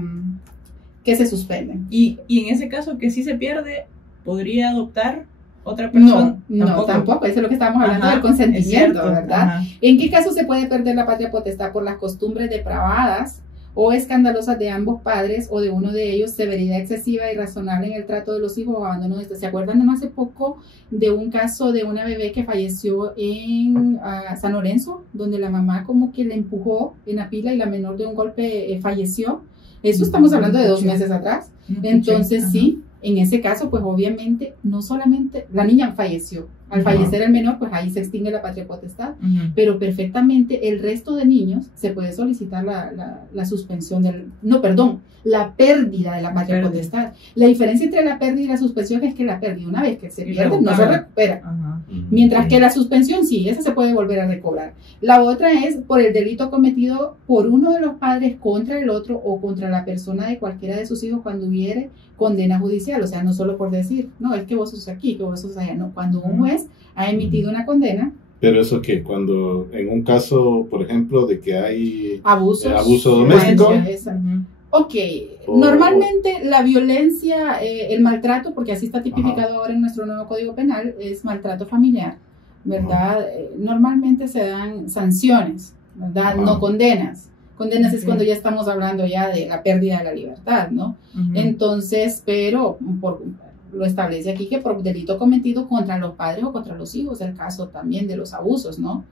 se suspenden. Y en ese caso que sí se pierde, ¿podría adoptar otra persona? No, tampoco. Eso es lo que estamos hablando del consentimiento, ¿verdad? ¿En qué caso se puede perder la patria potestad? Por las costumbres depravadas o escandalosas de ambos padres o de uno de ellos, severidad excesiva y irrazonable en el trato de los hijos o abandono de estos. ¿Se acuerdan de no hace poco de un caso de una bebé que falleció en San Lorenzo, donde la mamá como que le empujó en la pila y la menor de un golpe falleció? Eso estamos hablando de 2 meses atrás. Entonces sí, en ese caso, pues obviamente, no solamente la niña falleció, al fallecer el menor, pues ahí se extingue la patria potestad, pero perfectamente el resto de niños se puede solicitar la suspensión la pérdida de la patria potestad. La diferencia entre la pérdida y la suspensión es que la pérdida, una vez que se pierde, no se recupera. Mientras que la suspensión sí, esa se puede volver a recobrar. La otra es por el delito cometido por uno de los padres contra el otro o contra la persona de cualquiera de sus hijos cuando hubiere condena judicial. O sea, no solo por decir, no, es que vos sos aquí, que vos sos allá. No, cuando un juez ha emitido una condena. Pero eso que cuando en un caso, por ejemplo, de que hay abuso doméstico. Ok, normalmente la violencia, el maltrato, porque así está tipificado ahora en nuestro nuevo Código Penal, es maltrato familiar, ¿verdad? Normalmente se dan sanciones, ¿verdad? No condenas. Condenas es cuando ya estamos hablando ya de la pérdida de la libertad, ¿no? Entonces, pero lo establece aquí que por delito cometido contra los padres o contra los hijos, el caso también de los abusos, ¿no?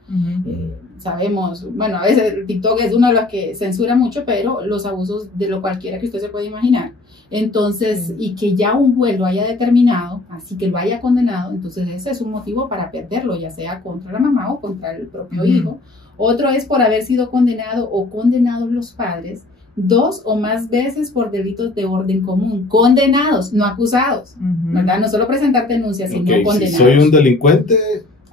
Sabemos, bueno, a veces el TikTok es uno de los que censura mucho, pero los abusos de lo cualquiera que usted se puede imaginar. Entonces, y que ya un juez lo haya determinado, así que lo haya condenado, entonces ese es un motivo para perderlo, ya sea contra la mamá o contra el propio hijo. Otro es por haber sido condenado o condenados los padres 2 o más veces por delitos de orden común, condenados, no acusados, ¿verdad? No solo presentar denuncias, sino condenados. Si soy un delincuente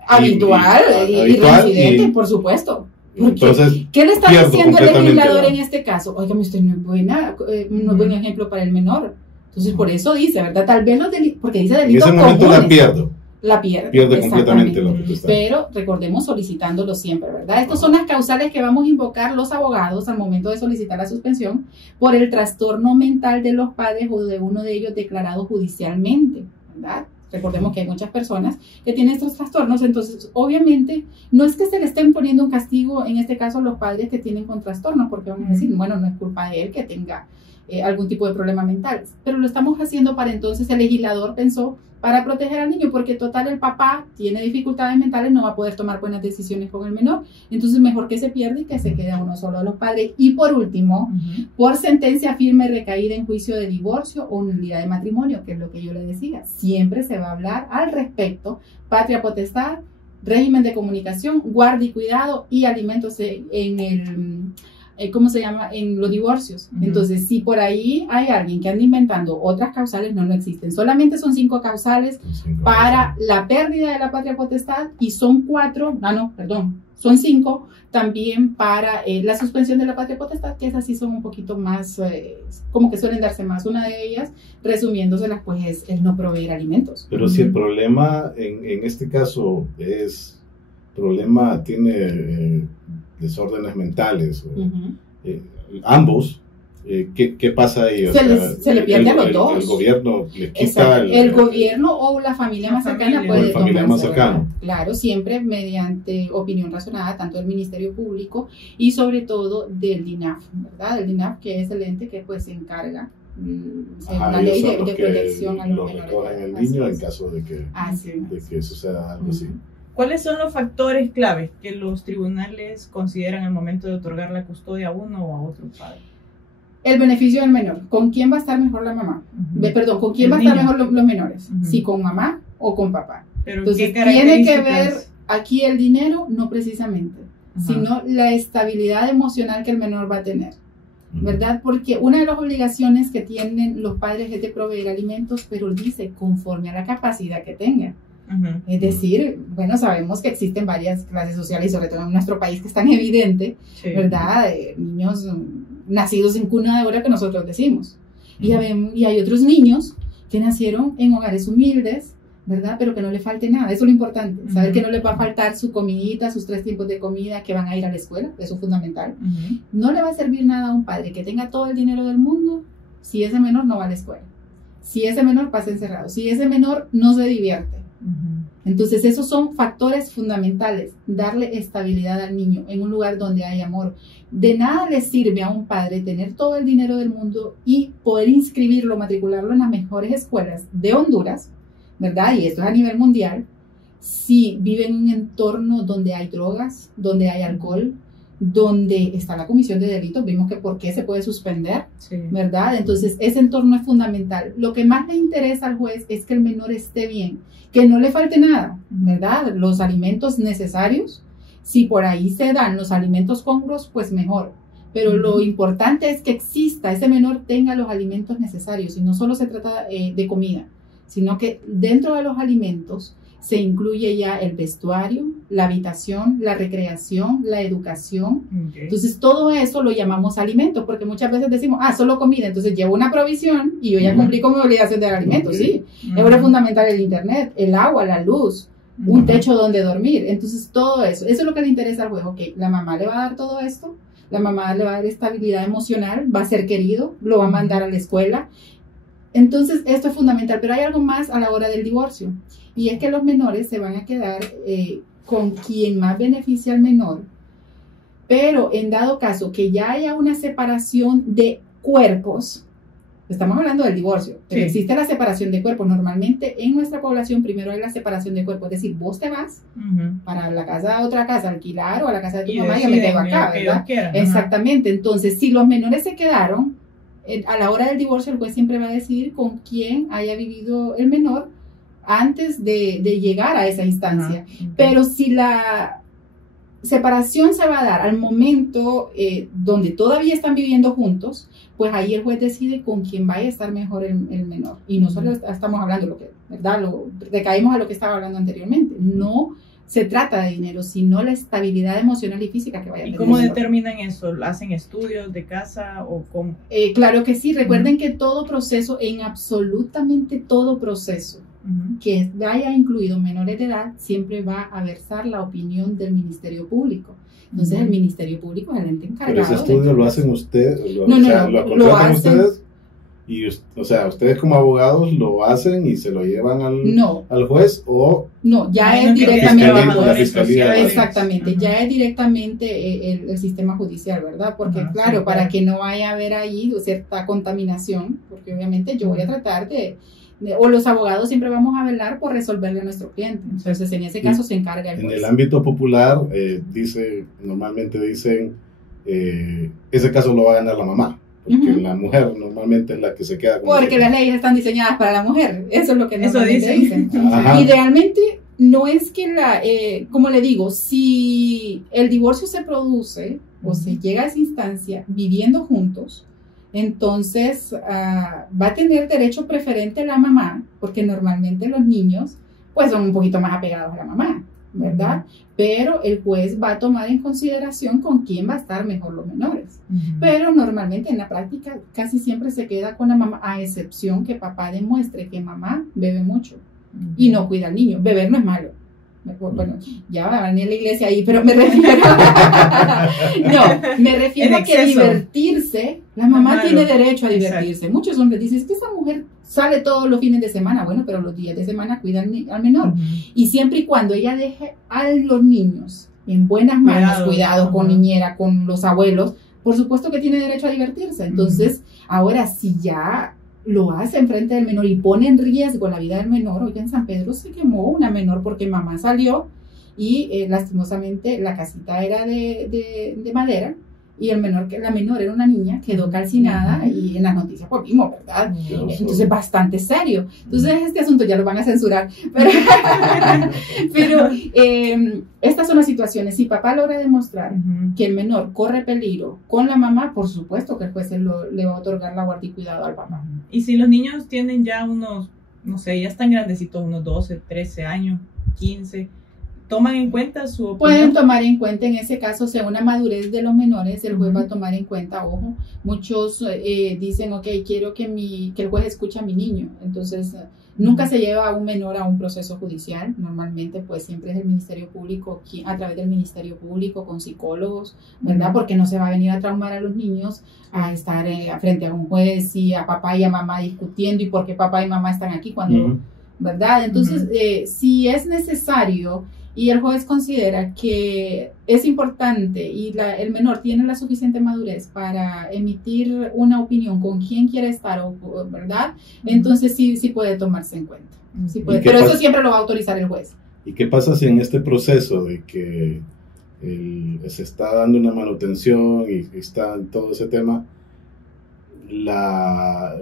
habitual y reincidente, por supuesto. Entonces, ¿qué le está diciendo el legislador en este caso? Oigan, usted no es buen ejemplo para el menor. Entonces, por eso dice, ¿verdad? Tal vez los delitos, porque dice delitos comunes. En ese momento la pierdo. la pierde. Pierde completamente lo que tú estás. Pero recordemos solicitándolo siempre, ¿verdad? Estas son las causales que vamos a invocar los abogados al momento de solicitar la suspensión por el trastorno mental de los padres o de uno de ellos declarado judicialmente, ¿verdad? Recordemos que hay muchas personas que tienen estos trastornos, entonces obviamente no es que se le estén poniendo un castigo, en este caso los padres que tienen con trastornos, porque van a decir, bueno, no es culpa de él que tenga algún tipo de problema mental, pero lo estamos haciendo para entonces el legislador pensó para proteger al niño, porque total el papá tiene dificultades mentales, no va a poder tomar buenas decisiones con el menor, entonces mejor que se pierda y que se quede uno solo de los padres. Y por último, por sentencia firme recaída en juicio de divorcio o nulidad de matrimonio, que es lo que yo le decía, siempre se va a hablar al respecto, patria potestad, régimen de comunicación, guardia y cuidado y alimentos en el... ¿cómo se llama? En los divorcios. Entonces, si por ahí hay alguien que anda inventando otras causales, no existen. Solamente son 5 causales para la pérdida de la patria potestad y son 4, son 5 también para la suspensión de la patria potestad, que esas sí son un poquito más, como que suelen darse más. Una de ellas, resumiéndoselas, pues es el no proveer alimentos. Pero si el problema en este caso es, tiene desórdenes mentales, ambos, ¿qué pasa ahí? Se le pierde a los dos. El gobierno le quita el gobierno o la familia más cercana puede tomar. Claro, siempre mediante opinión razonada, tanto del Ministerio Público y sobre todo del DINAF, ¿verdad? El DINAF, que es el ente que pues se encarga una ley de protección a los menores. Recogen el niño en caso de que suceda algo así. ¿Cuáles son los factores clave que los tribunales consideran al momento de otorgar la custodia a uno o a otro padre? El beneficio del menor. ¿Con quién va a estar mejor la mamá? Perdón, ¿con quién va a estar mejor los menores? Si con mamá o con papá. Pero entonces, tiene que ver aquí el dinero, no precisamente, sino la estabilidad emocional que el menor va a tener, ¿verdad? Porque una de las obligaciones que tienen los padres es de proveer alimentos, pero dice conforme a la capacidad que tengan. Es decir, bueno, sabemos que existen varias clases sociales y sobre todo en nuestro país que es tan evidente, ¿verdad? Niños nacidos en cuna de oro que nosotros decimos. Y hay otros niños que nacieron en hogares humildes, ¿verdad? Pero que no le falte nada, eso es lo importante, saber que no le va a faltar su comidita, sus 3 tiempos de comida, que van a ir a la escuela, eso es fundamental. No le va a servir nada a un padre que tenga todo el dinero del mundo si ese menor no va a la escuela, si ese menor pasa encerrado, si ese menor no se divierte. Entonces esos son factores fundamentales, darle estabilidad al niño en un lugar donde hay amor. De nada le sirve a un padre tener todo el dinero del mundo y poder inscribirlo, matricularlo en las mejores escuelas de Honduras, ¿verdad? Y esto es a nivel mundial, si vive en un entorno donde hay drogas, donde hay alcohol, donde está la comisión de delitos, vimos que por qué se puede suspender, ¿verdad? Entonces ese entorno es fundamental. Lo que más le interesa al juez es que el menor esté bien, que no le falte nada, ¿verdad? Los alimentos necesarios, si por ahí se dan los alimentos congruos, pues mejor. Pero lo importante es que exista, ese menor tenga los alimentos necesarios y no solo se trata de comida, sino que dentro de los alimentos se incluye ya el vestuario, la habitación, la recreación, la educación. Entonces todo eso lo llamamos alimentos, porque muchas veces decimos, solo comida, entonces llevo una provisión y yo ya cumplí con mi obligación de alimentos, sí. Es fundamental el internet, el agua, la luz, un techo donde dormir. Entonces todo eso es lo que le interesa al juez. La mamá le va a dar todo esto, la mamá le va a dar estabilidad emocional, va a ser querido, lo va a mandar a la escuela. Entonces esto es fundamental, pero hay algo más a la hora del divorcio. Y es que los menores se van a quedar con quien más beneficia al menor, pero en dado caso que ya haya una separación de cuerpos, estamos hablando del divorcio, pero existe la separación de cuerpos. Normalmente en nuestra población primero hay la separación de cuerpos, es decir, vos te vas para la casa, otra casa, alquilar o a la casa de tu mamá y yo me quedo acá, ¿verdad? Exactamente, entonces si los menores se quedaron, a la hora del divorcio el juez siempre va a decidir con quién haya vivido el menor antes de llegar a esa instancia. Pero si la separación se va a dar al momento donde todavía están viviendo juntos, pues ahí el juez decide con quién vaya a estar mejor el menor. Y nosotros estamos hablando, ¿verdad? Recaímos a lo que estaba hablando anteriormente. No se trata de dinero, sino la estabilidad emocional y física que vaya a tener. ¿Y cómo determinan eso? ¿Hacen estudios de casa o cómo? Claro que sí. Recuerden que todo proceso, en absolutamente todo proceso, que haya incluido menores de edad, siempre va a versar la opinión del Ministerio Público. Entonces el Ministerio Público es el ente encargado. Pero ese estudio lo hacen ustedes, lo hacen ustedes. Y, o sea, ustedes como abogados lo hacen y se lo llevan al juez o... No, ya es directamente la fiscalía. Exactamente, ya es directamente el sistema judicial, ¿verdad? Porque claro, para que no vaya a haber ahí cierta contaminación, porque obviamente yo voy a tratar o los abogados siempre vamos a velar por resolverle a nuestro cliente. Entonces, en ese caso se encarga el juez. En el ámbito popular, normalmente dicen, ese caso lo va a ganar la mamá. Porque la mujer normalmente es la que se queda con... Porque las leyes están diseñadas para la mujer. Eso es lo que normalmente dicen. Ajá. Idealmente, no es que como le digo, si el divorcio se produce o se llega a esa instancia viviendo juntos, entonces va a tener derecho preferente la mamá, porque normalmente los niños pues son un poquito más apegados a la mamá, ¿verdad? Pero el juez va a tomar en consideración con quién va a estar mejor los menores. Pero normalmente en la práctica casi siempre se queda con la mamá, a excepción que papá demuestre que mamá bebe mucho y no cuida al niño. Beber no es malo. Bueno, ya van a venir a la iglesia ahí, pero me refiero a que divertirse, la mamá tiene derecho a divertirse. Exacto. Muchos hombres dicen, es que esa mujer sale todos los fines de semana. Bueno, pero los días de semana cuida al menor. Y siempre y cuando ella deje a los niños en buenas manos, cuidados con niñera, con los abuelos, por supuesto que tiene derecho a divertirse. Entonces, ahora si ya lo hace enfrente del menor y pone en riesgo la vida del menor. Hoy en San Pedro se quemó una menor porque mamá salió y lastimosamente la casita era de madera y la menor era una niña, quedó calcinada y en las noticias pues vimos, ¿verdad? Entonces bastante serio. Entonces este asunto ya lo van a censurar. Pero estas son las situaciones. Si papá logra demostrar que el menor corre peligro con la mamá, por supuesto que el juez le va a otorgar la guardia y cuidado al papá. Y si los niños tienen ya unos, no sé, ya están grandecitos, unos 12, 13 años, 15... ¿toman en cuenta su opinión? Pueden tomar en cuenta, en ese caso, según la madurez de los menores, el juez va a tomar en cuenta, ojo, muchos dicen, ok, quiero que el juez escuche a mi niño, entonces nunca se lleva a un menor a un proceso judicial, normalmente pues siempre es el Ministerio Público, a través del Ministerio Público, con psicólogos, ¿verdad? Porque no se va a venir a traumar a los niños a estar frente a un juez y a papá y a mamá discutiendo y por qué papá y mamá están aquí cuando, ¿verdad? Entonces, si es necesario y el juez considera que es importante y el menor tiene la suficiente madurez para emitir una opinión con quién quiere estar, ¿verdad? Entonces sí puede tomarse en cuenta. Sí puede, pero eso siempre lo va a autorizar el juez. ¿Y qué pasa si en este proceso de que se está dando una manutención y está en todo ese tema, la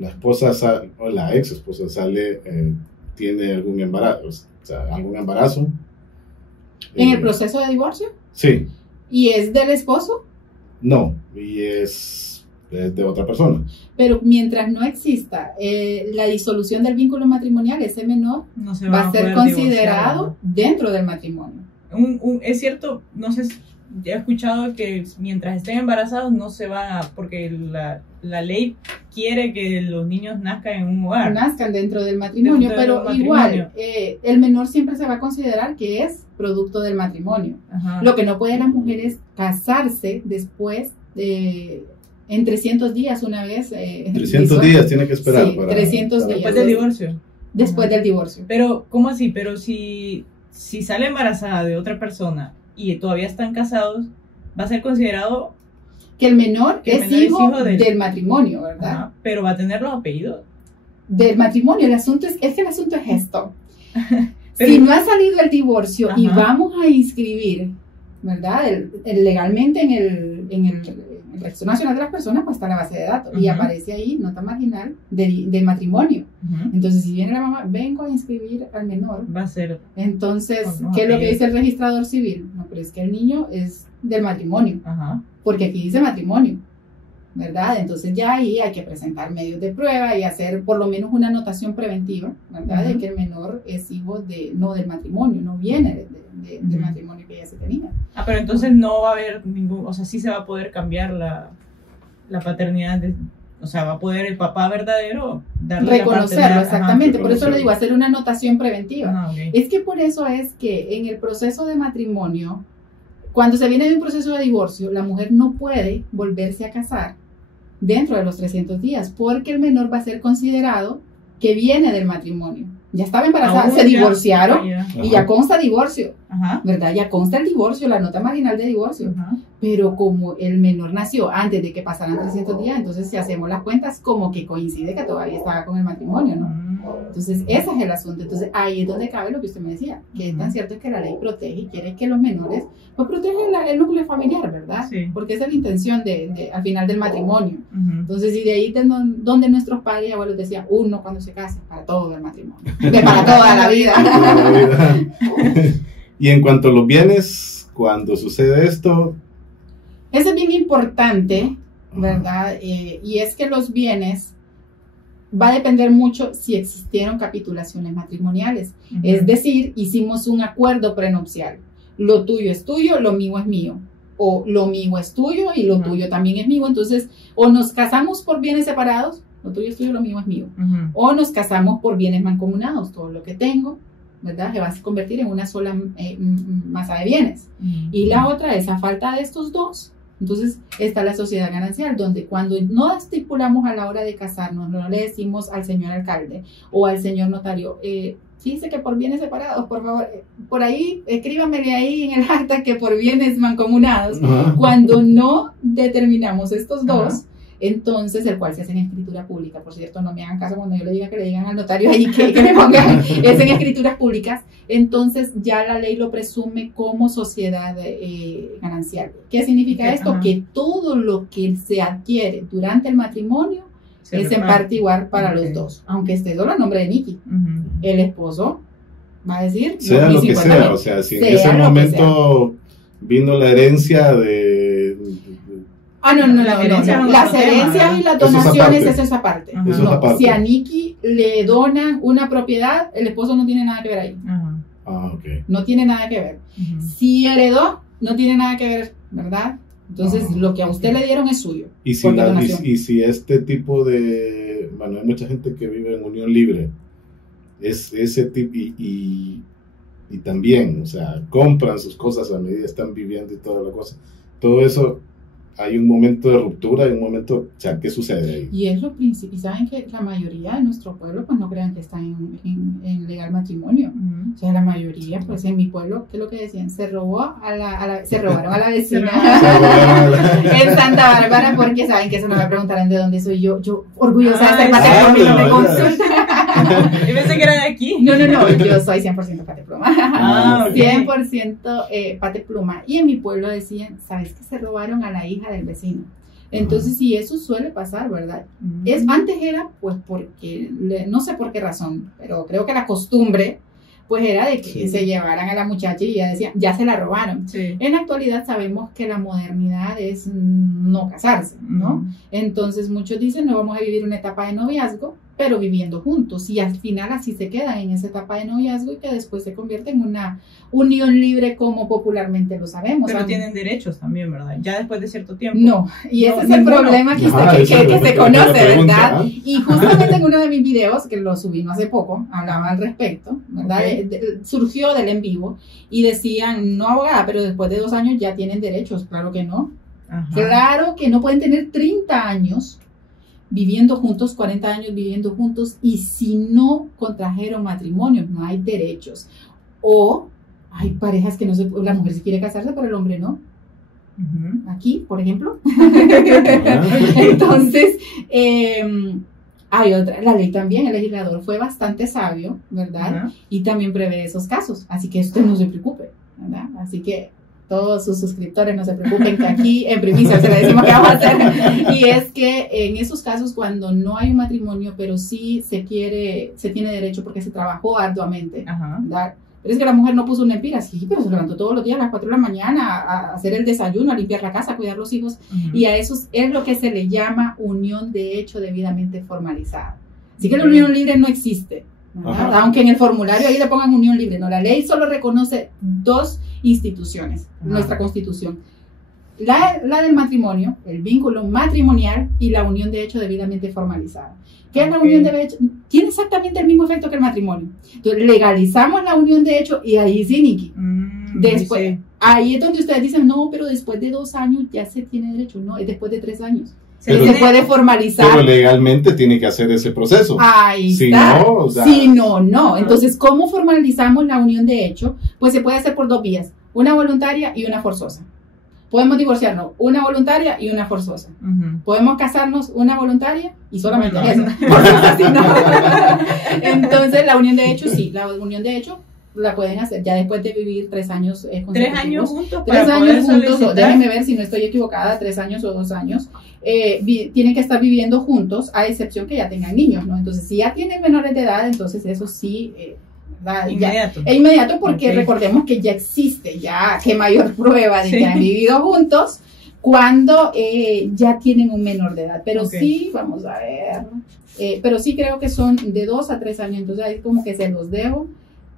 esposa o la ex esposa sale... tiene algún embarazo, ¿En el proceso de divorcio? Sí. ¿Y es del esposo? No, y es de otra persona. Pero mientras no exista la disolución del vínculo matrimonial, ese menor va a ser considerado dentro del matrimonio. Es cierto, no sé, ya he escuchado que mientras estén embarazados no se van porque la ley quiere que los niños nazcan en un hogar. Nazcan dentro del matrimonio, pero igual, el menor siempre se va a considerar que es producto del matrimonio. Lo que no puede la mujer es casarse después en 300 días una vez. 300 días tiene que esperar. Sí, 300 días. Después del divorcio. Después del divorcio. Pero, ¿cómo así? Pero si sale embarazada de otra persona y todavía están casados, va a ser considerado que el menor es hijo del matrimonio, ¿verdad? Pero va a tener los apellidos del matrimonio. El asunto es que el asunto es esto. Si no ha salido el divorcio y vamos a inscribir, ¿verdad? Legalmente en el Registro Nacional de las Personas, pues está la base de datos y aparece ahí nota marginal del matrimonio. Entonces, si viene la mamá, vengo a inscribir al menor. Va a ser. Entonces, ¿qué es lo que dice el registrador civil? No, pero es que el niño es del matrimonio. Porque aquí dice matrimonio, ¿verdad? Entonces ya ahí hay que presentar medios de prueba y hacer por lo menos una anotación preventiva, ¿verdad? De que el menor es hijo no del matrimonio, no viene del matrimonio que ya se tenía. Pero entonces no va a haber sí se va a poder cambiar la paternidad O sea, va a poder el papá verdadero darle reconocerlo, exactamente. Por eso le digo, hacer una anotación preventiva. Okay. Es que por eso es que en el proceso de matrimonio, cuando se viene de un proceso de divorcio, la mujer no puede volverse a casar dentro de los 300 días, porque el menor va a ser considerado que viene del matrimonio. Ya estaba embarazada, se divorciaron y ya consta divorcio, ¿verdad? Ya consta el divorcio, la nota marginal de divorcio. Pero como el menor nació antes de que pasaran 300 días, entonces si hacemos las cuentas, como que coincide que todavía estaba con el matrimonio, ¿no? Entonces, ese es el asunto. Entonces, ahí es donde cabe lo que usted me decía, que es tan cierto que la ley protege y quiere que los menores, pues protegen el núcleo familiar, ¿verdad? Sí. Porque esa es la intención al final del matrimonio. Entonces, y de ahí donde nuestros padres y abuelos decían, uno cuando se casa, para todo el matrimonio, para toda la vida. Y en cuanto a los bienes, cuando sucede esto... Eso es bien importante, ¿verdad? Y es que los bienes va a depender mucho si existieron capitulaciones matrimoniales. Es decir, hicimos un acuerdo prenupcial. Lo tuyo es tuyo, lo mío es mío. O lo mío es tuyo y lo tuyo también es mío. Entonces, o nos casamos por bienes separados, lo tuyo es tuyo, lo mío es mío. O nos casamos por bienes mancomunados. Todo lo que tengo, ¿verdad? Se va a convertir en una sola masa de bienes. Y la otra es, a falta de estos dos, entonces está la sociedad ganancial, donde cuando no estipulamos a la hora de casarnos, no le decimos al señor alcalde o al señor notario, dice que por bienes separados, por favor, por ahí, escríbamele ahí en el acta que por bienes mancomunados, cuando no determinamos estos dos, entonces el cual se hace en escritura pública. Por cierto, no me hagan caso cuando yo le diga que le digan al notario ahí que me pongan, es en escrituras públicas. Entonces ya la ley lo presume como sociedad ganancial. ¿Qué significa esto? Que todo lo que se adquiere durante el matrimonio es en parte igual para los dos, aunque esté solo a nombre de Nikki. El esposo va a decir, sea lo que sea, o sea, si en ese momento vino la herencia de... Las herencias y las donaciones, eso es aparte. Si a Nikki le donan una propiedad, el esposo no tiene nada que ver ahí. No tiene nada que ver. Si heredó, no tiene nada que ver, ¿verdad? Entonces, lo que a usted le dieron es suyo. Y si este tipo de... Bueno, hay mucha gente que vive en unión libre. Es ese tipo... Y también, o sea, compran sus cosas a medida que están viviendo y toda la cosa. Todo eso... Hay un momento de ruptura, hay un momento, o sea, ¿qué sucede ahí? Y es lo principal, y saben que la mayoría de nuestro pueblo, pues no crean que está en legal matrimonio. O sea, la mayoría, pues en mi pueblo, ¿qué es lo que decían? Se robaron a la vecina en Santa Bárbara, porque saben que eso no me preguntarán de dónde soy yo. Yo, orgullosa de ser patepluma, me consulta. Yo pensé que era de aquí. No, yo soy 100% patepluma. 100% patepluma. Y en mi pueblo decían, ¿sabes que se robaron a la hija del vecino? Entonces, sí, eso suele pasar, ¿verdad? Antes era, pues, porque, no sé por qué razón, pero creo que la costumbre, pues, era de que se llevaran a la muchacha y ya decían, ya se la robaron. En la actualidad sabemos que la modernidad es no casarse, ¿no? Entonces, muchos dicen, no vamos a vivir una etapa de noviazgo, pero viviendo juntos, y al final así se quedan en esa etapa de noviazgo y que después se convierte en una unión libre como popularmente lo sabemos. Pero tienen derechos también, ¿verdad? Ya después de cierto tiempo. No, y ese es el problema que se conoce, ¿verdad? Y justamente en uno de mis videos, que lo subí no hace poco, hablaba al respecto, ¿verdad? Surgió del en vivo y decían, no abogada, pero después de 2 años ya tienen derechos. Claro que no. Claro que no, pueden tener 30 años viviendo juntos, 40 años viviendo juntos, y si no contrajeron matrimonio, no hay derechos. O hay parejas que la mujer sí quiere casarse, pero el hombre no. Aquí, por ejemplo. Entonces, hay otra, la ley también, el legislador fue bastante sabio, ¿verdad? Y también prevé esos casos, así que usted no se preocupe, ¿verdad? Así que todos sus suscriptores no se preocupen, que aquí en primicia se le decimos que vamos a hacer. Y es que en esos casos, cuando no hay un matrimonio, pero sí se tiene derecho porque se trabajó arduamente, ¿verdad? Pero es que la mujer no puso una empira, sí, pero se levantó todos los días a las 4 de la mañana a hacer el desayuno, a limpiar la casa, a cuidar los hijos, y a eso es lo que se le llama unión de hecho debidamente formalizada. Así que la unión libre no existe, aunque en el formulario ahí le pongan unión libre, no, la ley solo reconoce 2 instituciones, nuestra Constitución, la del matrimonio, el vínculo matrimonial y la unión de hecho debidamente formalizada. ¿Qué es la unión de hecho? Tiene exactamente el mismo efecto que el matrimonio. Entonces, legalizamos la unión de hecho y ahí sí, Nikki. Después, ahí es donde ustedes dicen, no, pero después de 2 años ya se tiene derecho. No, es después de 3 años. Se puede formalizar. Pero legalmente tiene que hacer ese proceso. Ahí si está. No, o sea, si no. Entonces, ¿cómo formalizamos la unión de hecho? Pues se puede hacer por 2 vías. Una voluntaria y una forzosa. Podemos divorciarnos, una voluntaria y una forzosa. Podemos casarnos, una voluntaria y solamente esa. Entonces, la unión de hecho, sí, la unión de hecho la pueden hacer ya después de vivir 3 años consecutivos. 3 años juntos. 3 años juntos, déjenme ver si no estoy equivocada, 3 años o 2 años. Tienen que estar viviendo juntos, a excepción que ya tengan niños, ¿no? Entonces, si ya tienen menores de edad, entonces eso sí... es inmediato porque recordemos que ya existe, ya que mayor prueba de que han vivido juntos cuando ya tienen un menor de edad. Pero sí, vamos a ver, pero sí creo que son de 2 a 3 años, entonces ahí como que se los dejo.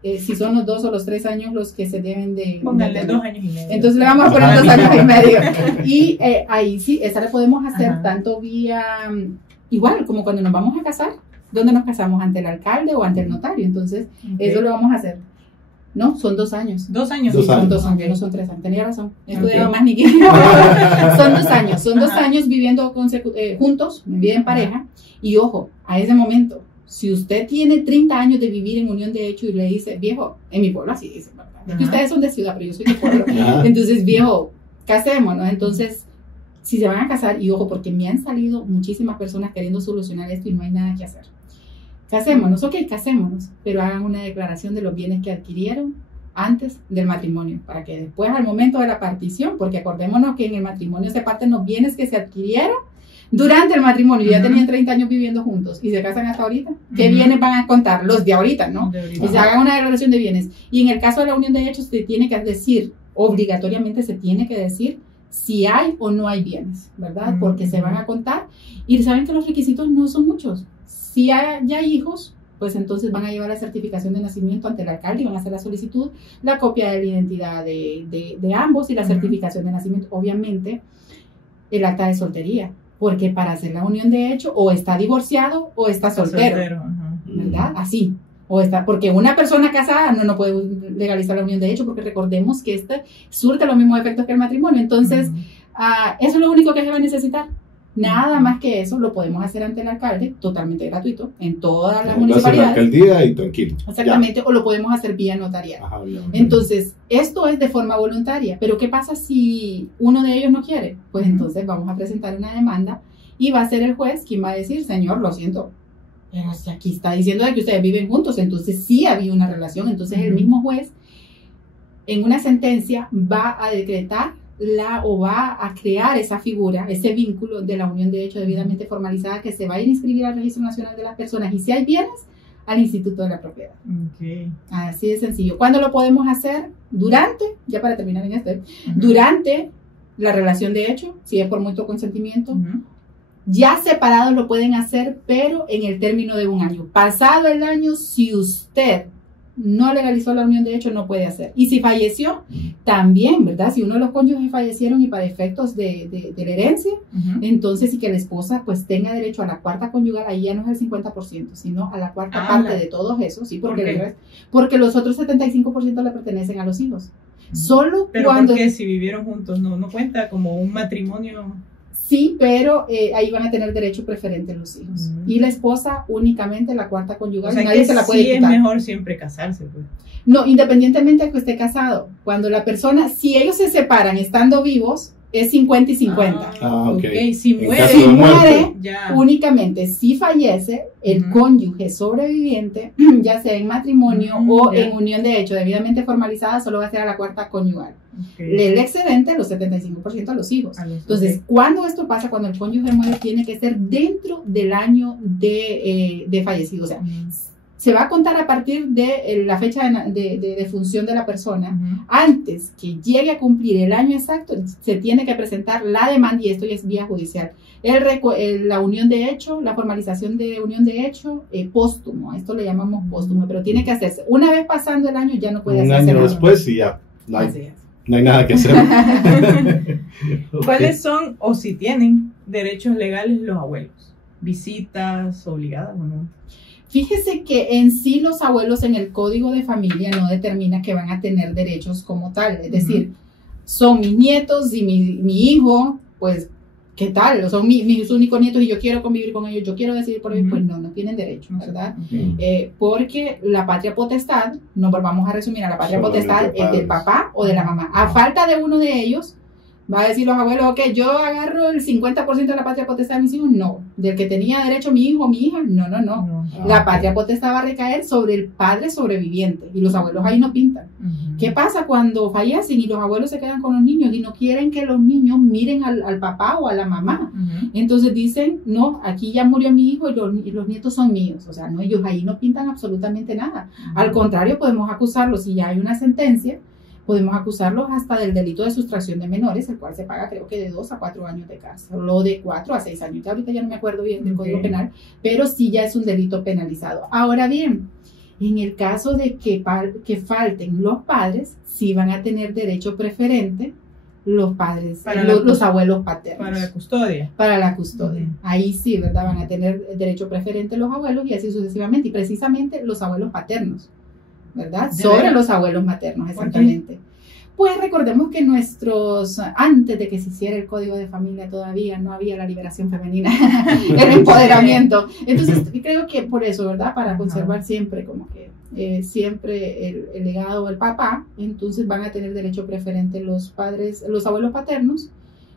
Si son los 2 o los 3 años los que se deben de... Póngale 2 años y medio. Entonces le vamos a poner 2 años y medio. Y ahí sí, esa la podemos hacer tanto vía... Igual, como cuando nos vamos a casar. ¿Dónde nos casamos? ¿Ante el alcalde o ante el notario? Entonces, eso lo vamos a hacer. No, son 2 años. 2 años. Sí, son 2 años, no son 3 años. Tenía razón. He estudiado más ni que son 2 años. Son 2 años viviendo juntos, viviendo en pareja. Y ojo, a ese momento, si usted tiene 30 años de vivir en unión de hecho y le dice, viejo, en mi pueblo así dicen, ¿verdad? Es que ustedes son de ciudad, pero yo soy de pueblo. Entonces, viejo, casémonos. Entonces, si se van a casar, y ojo, porque me han salido muchísimas personas queriendo solucionar esto y no hay nada que hacer. Casémonos, casémonos, pero hagan una declaración de los bienes que adquirieron antes del matrimonio, para que después, al momento de la partición, porque acordémonos que en el matrimonio se parten los bienes que se adquirieron durante el matrimonio, ya tenían 30 años viviendo juntos y se casan hasta ahorita. ¿Qué bienes van a contar? Los de ahorita, ¿no? Y se hagan una declaración de bienes. Y en el caso de la unión de hechos, se tiene que decir, obligatoriamente se tiene que decir si hay o no hay bienes, ¿verdad? Porque se van a contar. Y saben que los requisitos no son muchos. Si hay hijos, pues entonces van a llevar la certificación de nacimiento ante el alcalde y van a hacer la solicitud, la copia de la identidad de ambos y la certificación de nacimiento. Obviamente, el acta de soltería. Porque para hacer la unión de hecho, o está divorciado o está soltero, ¿verdad? Así. Porque una persona casada no puede legalizar la unión de hecho, porque recordemos que surte los mismos efectos que el matrimonio. Entonces, eso es lo único que se va a necesitar. Nada más que eso lo podemos hacer ante el alcalde, totalmente gratuito, en todas las municipalidades. La alcaldía y tranquilo. Exactamente, o lo podemos hacer vía notarial. Entonces, esto es de forma voluntaria, pero ¿qué pasa si uno de ellos no quiere? Pues entonces vamos a presentar una demanda y va a ser el juez quien va a decir, señor, lo siento, pero si aquí está diciendo de que ustedes viven juntos, entonces sí había una relación. Entonces el mismo juez en una sentencia va a decretar o va a crear esa figura, ese vínculo de la unión de hecho debidamente formalizada, que se va a inscribir al Registro Nacional de las Personas, y si hay bienes, al Instituto de la Propiedad. Así de sencillo. ¿Cuándo lo podemos hacer? Ya para terminar en durante la relación de hecho, si es por mutuo consentimiento. Ya separados lo pueden hacer, pero en el término de 1 año. Pasado el año, si usted no legalizó la unión de hecho, no puede hacer. Y si falleció, también, ¿verdad? Si uno de los cónyuges fallecieron y para efectos de la herencia, entonces sí que la esposa pues tenga derecho a la cuarta conyugal, ahí ya no es el 50%, sino a la cuarta parte de todos esos, ¿sí? Porque los otros 75% le pertenecen a los hijos. Solo pero cuando... porque si vivieron juntos no cuenta como un matrimonio... Sí, pero ahí van a tener derecho preferente los hijos. Y la esposa únicamente la cuarta conyugal. O sea, nadie se la puede quitar. Es mejor siempre casarse, pues. No, independientemente de que esté casado. Cuando la persona, si ellos se separan estando vivos, es 50 y 50. Si muere únicamente, si fallece, el cónyuge sobreviviente, ya sea en matrimonio o en unión de hecho debidamente formalizada, solo va a ser a la cuarta conyugal. El excedente, los 75% a los hijos. Entonces, cuando esto pasa, cuando el cónyuge muere, tiene que ser dentro del año de fallecido. O sea, se va a contar a partir de la fecha de función de la persona. Antes que llegue a cumplir el año exacto, se tiene que presentar la demanda, y esto ya es vía judicial. La unión de hecho, la formalización de unión de hecho, póstumo, esto le llamamos póstumo, pero tiene que hacerse. Una vez pasando el año, ya no puede hacerse. Un año después y ya. No hay nada que hacer. ¿Cuáles son, o si tienen, derechos legales los abuelos? ¿Visitas obligadas o no? Fíjese que en sí los abuelos en el Código de Familia no determina que van a tener derechos como tal. Es decir, son mis nietos y mi hijo, pues, ¿qué tal? Son mis únicos nietos y yo quiero convivir con ellos, yo quiero decidir por ellos, pues no tienen derecho, ¿verdad? Porque la patria potestad, no volvamos a resumir, a la patria potestad es del papá o de la mamá. A falta de uno de ellos, va a decir los abuelos, ok, yo agarro el 50% de la patria potestad de mis hijos, no. Del que tenía derecho mi hijo o mi hija, no. La patria potestad va a recaer sobre el padre sobreviviente y los abuelos ahí no pintan. ¿Qué pasa cuando fallecen y los abuelos se quedan con los niños y no quieren que los niños miren al papá o a la mamá? Entonces dicen, no, aquí ya murió mi hijo y los nietos son míos. O sea, no, ellos ahí no pintan absolutamente nada. Al contrario, podemos acusarlos si ya hay una sentencia. Podemos acusarlos hasta del delito de sustracción de menores, el cual se paga creo que de 2 a 4 años de cárcel, o de 4 a 6 años. Ahorita ya no me acuerdo bien del Código Penal, pero sí ya es un delito penalizado. Ahora bien, en el caso de que falten los padres, sí van a tener derecho preferente los padres, los abuelos paternos. Para la custodia. Para la custodia. Ahí sí, ¿verdad? Van a tener derecho preferente los abuelos y así sucesivamente. Y precisamente los abuelos paternos, ¿verdad? Sobre los abuelos maternos, exactamente. Pues recordemos que antes de que se hiciera el Código de Familia todavía no había la liberación femenina, el empoderamiento. Entonces creo que por eso, ¿verdad? Para conservar siempre como que siempre el legado del papá, entonces van a tener derecho preferente los abuelos paternos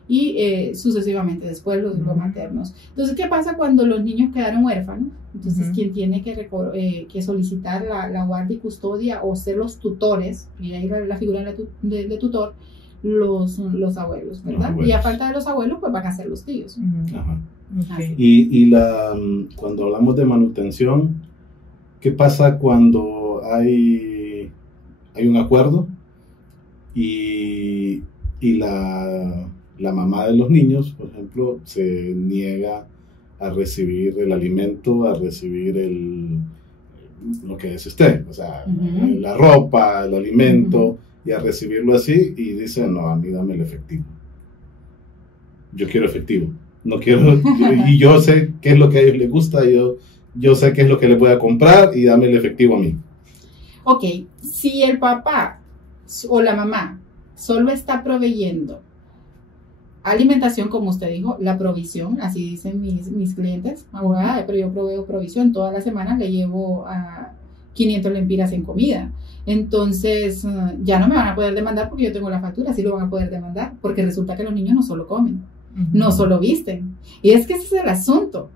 y sucesivamente después los maternos. Entonces, ¿qué pasa cuando los niños quedaron huérfanos? Entonces, quien tiene que solicitar la guardia y custodia o ser los tutores, y ahí la figura de tutor, los abuelos, ¿verdad? Y a falta de los abuelos, pues van a ser los tíos. Okay. Y cuando hablamos de manutención, ¿qué pasa cuando hay un acuerdo y la mamá de los niños, por ejemplo, se niega a recibir el alimento, a recibir lo que dice usted, o sea, la ropa, el alimento, y a recibirlo así, y dice, no, a mí dame el efectivo. Yo quiero efectivo. No quiero, y yo sé qué es lo que a ellos les gusta, yo sé qué es lo que les voy a comprar, y dame el efectivo a mí. Ok, si el papá o la mamá solo está proveyendo alimentación, como usted dijo, la provisión, así dicen mis clientes, abogada, pero yo proveo provisión, todas las semanas le llevo a 500 lempiras en comida. Entonces, ya no me van a poder demandar porque yo tengo la factura, sí lo van a poder demandar, porque resulta que los niños no solo comen, no solo visten. Y es que ese es el asunto.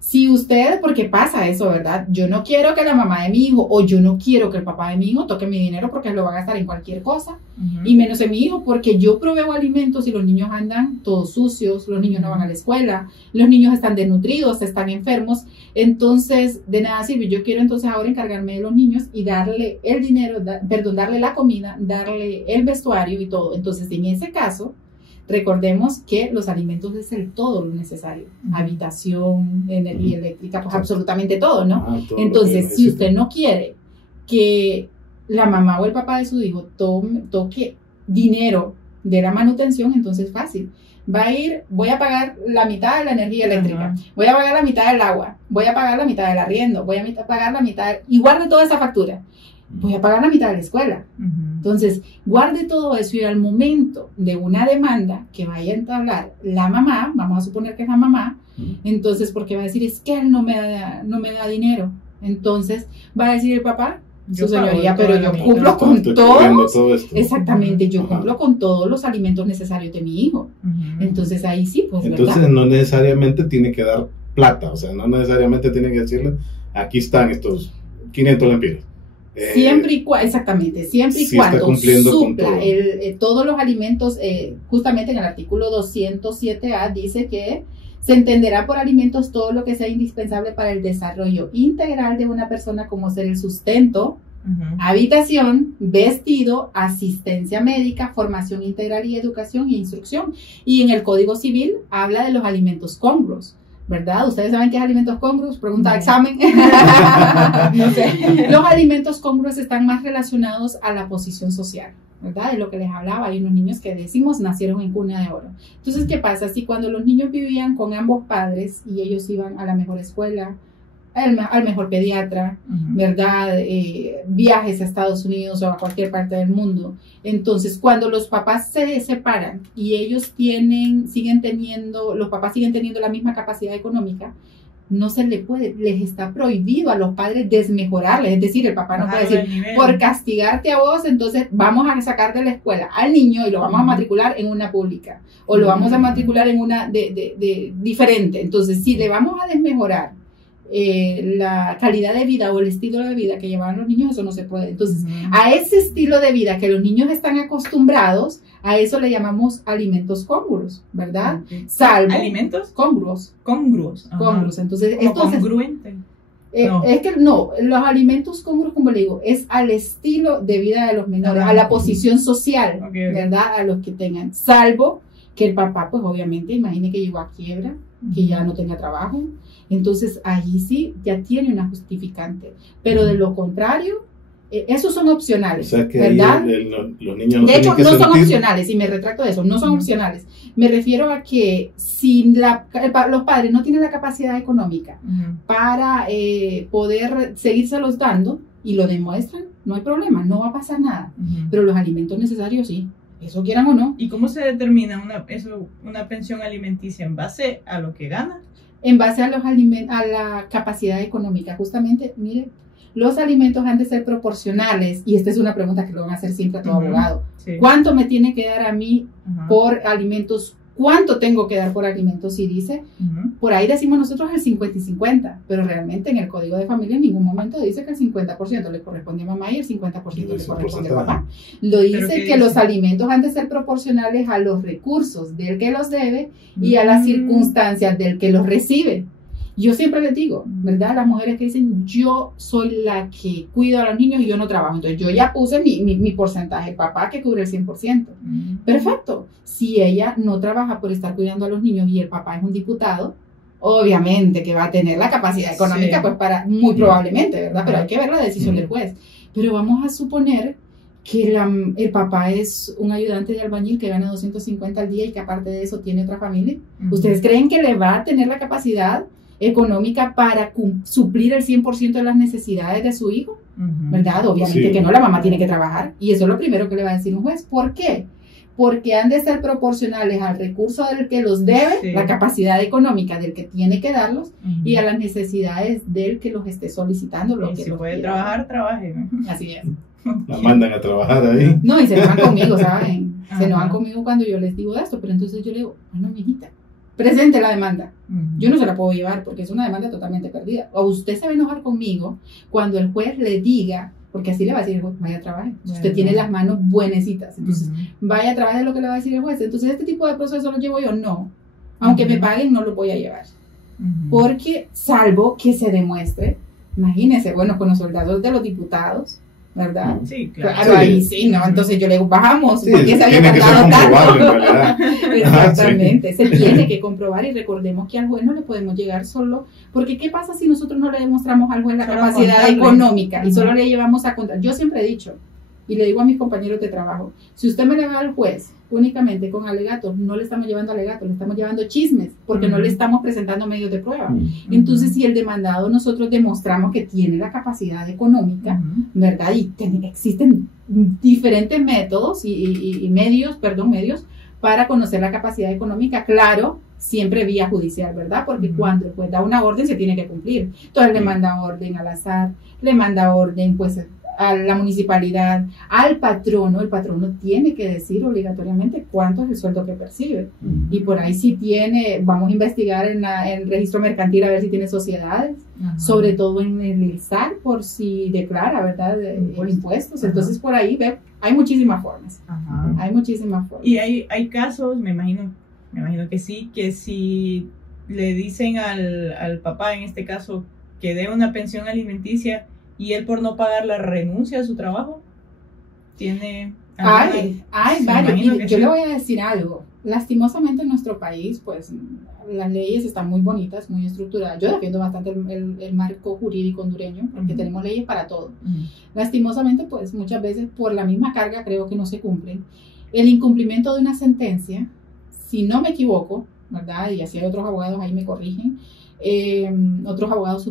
Si usted, porque pasa eso, ¿verdad? Yo no quiero que la mamá de mi hijo o yo no quiero que el papá de mi hijo toque mi dinero porque lo va a gastar en cualquier cosa, y menos en mi hijo porque yo proveo alimentos y los niños andan todos sucios, los niños no van a la escuela, los niños están desnutridos, están enfermos, entonces de nada sirve. Yo quiero entonces ahora encargarme de los niños y darle el dinero, darle la comida, darle el vestuario y todo. Entonces en ese caso, recordemos que los alimentos es todo lo necesario. Habitación, energía eléctrica, pues absolutamente todo, ¿no? Todo. Entonces, si usted no quiere que la mamá o el papá de su hijo toque dinero de la manutención, entonces fácil. Voy a pagar la mitad de la energía eléctrica, voy a pagar la mitad del agua, voy a pagar la mitad del arriendo, voy a pagar la mitad, y guarde toda esa factura. Voy a pagar la mitad de la escuela. Entonces, guarde todo eso y al momento de una demanda que vaya a entablar la mamá, vamos a suponer que es la mamá, entonces, porque va a decir, es que él no me da dinero. Entonces, va a decir el papá, su señoría, pero yo cumplo con todos, exactamente, yo cumplo con todos los alimentos necesarios de mi hijo. Entonces, ahí sí, pues, entonces, ¿verdad? No necesariamente tiene que dar plata, o sea, no necesariamente tiene que decirle, aquí están estos 500 lempiras. Siempre y cuando, exactamente, siempre y cuando supla todos los alimentos, justamente en el artículo 207A dice que se entenderá por alimentos todo lo que sea indispensable para el desarrollo integral de una persona, como ser el sustento, habitación, vestido, asistencia médica, formación integral y educación e instrucción. Y en el Código Civil habla de los alimentos congruos, ¿verdad? ¿Ustedes saben qué es alimentos congruos? Pregunta de examen. No sé. Los alimentos congruos están más relacionados a la posición social. ¿verdad? De lo que les hablaba, hay unos niños que decimos nacieron en cuna de oro. Entonces, ¿qué pasa? Si cuando los niños vivían con ambos padres y ellos iban a la mejor escuela, al mejor pediatra, ¿verdad? Viajes a Estados Unidos o a cualquier parte del mundo. Entonces, cuando los papás se separan y ellos los papás siguen teniendo la misma capacidad económica, no se le puede, les está prohibido a los padres desmejorarles. Es decir, el papá no puede decir, por castigarte a vos, entonces vamos a sacar de la escuela al niño y lo vamos a matricular en una pública o lo vamos a matricular en una de diferente. Entonces, si le vamos a desmejorar la calidad de vida o el estilo de vida que llevaban los niños, eso no se puede. Entonces, a ese estilo de vida que los niños están acostumbrados, a eso le llamamos alimentos congruos, ¿verdad? Salvo ¿alimentos? Congruos. Congruos. Entonces, congruente. No. Es que no, los alimentos congruos, como le digo, es al estilo de vida de los menores, a la posición social, ¿verdad? A los que tengan, salvo que el papá, pues obviamente, imagine que llegó a quiebra, que ya no tenga trabajo. Entonces, allí sí, ya tiene una justificante. Pero de lo contrario, esos son opcionales, o sea que ¿verdad? Los niños no de hecho, que no sentir... son opcionales, y me retracto de eso, no son opcionales. Me refiero a que si los padres no tienen la capacidad económica para poder seguírselos dando, y lo demuestran, no hay problema, no va a pasar nada. Pero los alimentos necesarios sí. Eso quieran o no. ¿Y cómo se determina una pensión alimenticia? ¿En base a lo que gana? En base a la capacidad económica. Justamente, mire, los alimentos han de ser proporcionales, y esta es una pregunta que lo van a hacer siempre a todo abogado. Sí. ¿Cuánto me tiene que dar a mí por alimentos? ¿Cuánto tengo que dar por alimentos? Y dice, por ahí decimos nosotros el 50 y 50, pero realmente en el Código de Familia en ningún momento dice que el 50% le corresponde a mamá y el 50% le corresponde a papá. Lo dice que los alimentos han de ser proporcionales a los recursos del que los debe y a las circunstancias del que los recibe. Yo siempre les digo, ¿verdad? Las mujeres que dicen, yo soy la que cuido a los niños y yo no trabajo. Entonces, yo ya puse mi porcentaje, el papá que cubre el 100%. Perfecto. Si ella no trabaja por estar cuidando a los niños y el papá es un diputado, obviamente que va a tener la capacidad económica, pues muy probablemente, ¿verdad? Pero hay que ver la decisión del juez. Pero vamos a suponer que el papá es un ayudante de albañil que gana 250 al día y que aparte de eso tiene otra familia. ¿Ustedes creen que le va a tener la capacidad económica para suplir el 100% de las necesidades de su hijo? ¿Verdad? Obviamente que no, la mamá tiene que trabajar, y eso es lo primero que le va a decir un juez. ¿Por qué? Porque han de ser proporcionales al recurso del que los debe, la capacidad económica del que tiene que darlos, y a las necesidades del que los esté solicitando. Lo que si puede trabajar, trabaje, ¿no? Así es. La mandan a trabajar ahí. No, y se enojan conmigo, ¿saben? Se enojan conmigo cuando yo les digo esto, pero entonces yo le digo, bueno, mijita, presente la demanda. Yo no se la puedo llevar porque es una demanda totalmente perdida. O usted se va a enojar conmigo cuando el juez le diga, porque así le va a decir el juez, vaya a trabajar. Usted tiene las manos buenecitas, entonces vaya a trabajar, lo que le va a decir el juez. Entonces, ¿este tipo de proceso lo llevo yo? No. Aunque me paguen, no lo voy a llevar. Porque, salvo que se demuestre, imagínense, bueno, con los soldados de los diputados, ¿verdad? Sí, claro. Claro, ahí sí, ¿no? Entonces yo le digo, bajamos, porque se había tardado tanto. Exactamente, se tiene que comprobar, y recordemos que al juez no le podemos llegar solo, porque ¿qué pasa si nosotros no le demostramos al juez la capacidad económica y solo le llevamos a contar? Yo siempre he dicho, y le digo a mis compañeros de trabajo, si usted me le va al juez únicamente con alegatos, no le estamos llevando alegatos, le estamos llevando chismes, porque no le estamos presentando medios de prueba. Entonces, si el demandado nosotros demostramos que tiene la capacidad económica, ¿verdad? Y existen diferentes métodos y medios para conocer la capacidad económica, claro, siempre vía judicial, ¿verdad? Porque cuando el juez da una orden se tiene que cumplir. Entonces le manda orden al SAT, le manda orden pues a la municipalidad, al patrono. El patrono tiene que decir obligatoriamente cuánto es el sueldo que percibe. Y por ahí si tiene, vamos a investigar en el registro mercantil a ver si tiene sociedades, sobre todo en el SAT, por si declara, ¿verdad? Impuestos. Entonces por ahí hay muchísimas formas. Hay muchísimas formas. Y hay casos, me imagino que sí, que si le dicen al papá, en este caso, que dé una pensión alimenticia, y él por no pagarla renuncia a su trabajo, tiene... Hay varios. Y yo le voy a decir algo. lastimosamente en nuestro país, pues las leyes están muy bonitas, muy estructuradas. Yo defiendo bastante el marco jurídico hondureño, porque tenemos leyes para todo. Lastimosamente, pues muchas veces por la misma carga creo que no se cumplen. El incumplimiento de una sentencia, si no me equivoco, ¿verdad? Y así hay otros abogados, ahí me corrigen, otros abogados,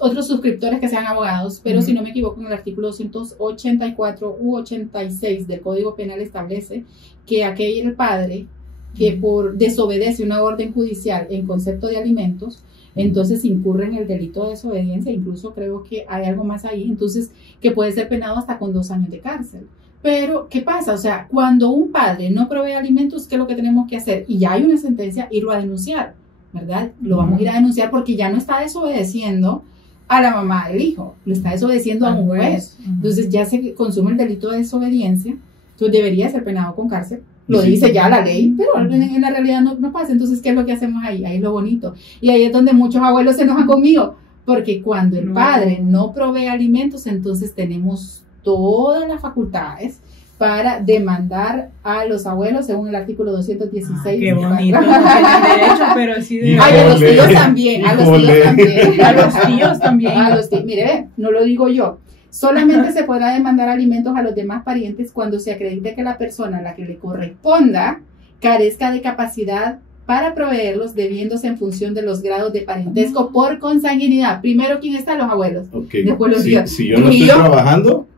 otros suscriptores que sean abogados, pero si no me equivoco, en el artículo 284 u 86 del Código Penal establece que aquel padre que desobedece una orden judicial en concepto de alimentos, entonces incurre en el delito de desobediencia, incluso creo que hay algo más ahí, entonces que puede ser penado hasta con 2 años de cárcel. Pero, ¿qué pasa? O sea, cuando un padre no provee alimentos, ¿qué es lo que tenemos que hacer? Y ya hay una sentencia, irlo a denunciar, ¿verdad? Lo vamos a ir a denunciar porque ya no está desobedeciendo a la mamá del hijo, lo está desobedeciendo a un juez. Entonces ya se consume el delito de desobediencia, entonces debería ser penado con cárcel. Lo dice ya la ley, pero en la realidad no pasa. Entonces, ¿qué es lo que hacemos ahí? Ahí es lo bonito. Y ahí es donde muchos abuelos se enojan conmigo, porque cuando el padre no provee alimentos, entonces tenemos todas las facultades para demandar a los abuelos según el artículo 216. Qué bonito. No tienen derecho, pero sí de... Ay, a los tíos también, a los tíos también. A los tíos también. A los tíos. Mire, no lo digo yo. Solamente se podrá demandar alimentos a los demás parientes cuando se acredite que la persona a la que le corresponda carezca de capacidad para proveerlos, debiéndose en función de los grados de parentesco por consanguinidad. Primero, ¿quién está? Los abuelos. Okay. Después los tíos. Si yo no estoy trabajando...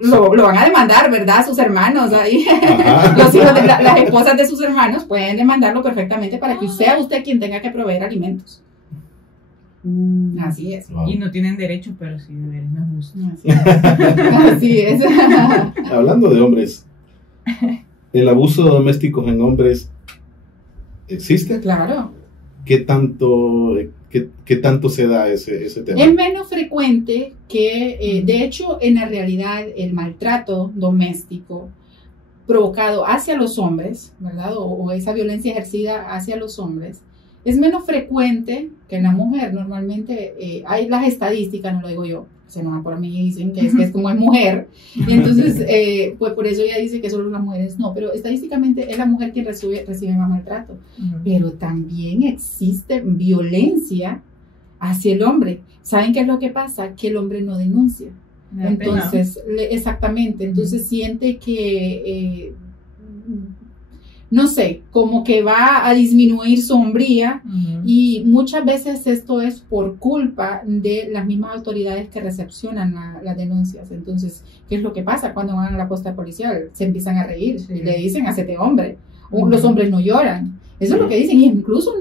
Lo van a demandar, ¿verdad? Sus hermanos ahí. Los hijos de las esposas de sus hermanos pueden demandarlo perfectamente para que sea usted quien tenga que proveer alimentos. Así es. Wow. Y no tienen derecho, pero sí deberes, no es justo. Así es. Hablando de hombres, ¿el abuso doméstico en hombres existe? Claro. ¿Qué tanto se da ese tema? Es menos frecuente que, de hecho, en la realidad, el maltrato doméstico provocado hacia los hombres, ¿verdad? O esa violencia ejercida hacia los hombres, es menos frecuente que en la mujer. Normalmente hay las estadísticas, no lo digo yo, se enojan por mí y dicen que es como es mujer, y entonces pues por eso ella dice que solo las mujeres no, pero estadísticamente es la mujer quien recibe más maltrato. Pero también existe violencia hacia el hombre. ¿Saben qué es lo que pasa? Que el hombre no denuncia. Entonces, exactamente, entonces siente que no sé, como que va a disminuir su hombría, y muchas veces esto es por culpa de las mismas autoridades que recepcionan las denuncias. Entonces, ¿qué es lo que pasa cuando van a la posta policial? Se empiezan a reír y le dicen, hacete hombre. Los hombres no lloran. Eso es lo que dicen. Y incluso,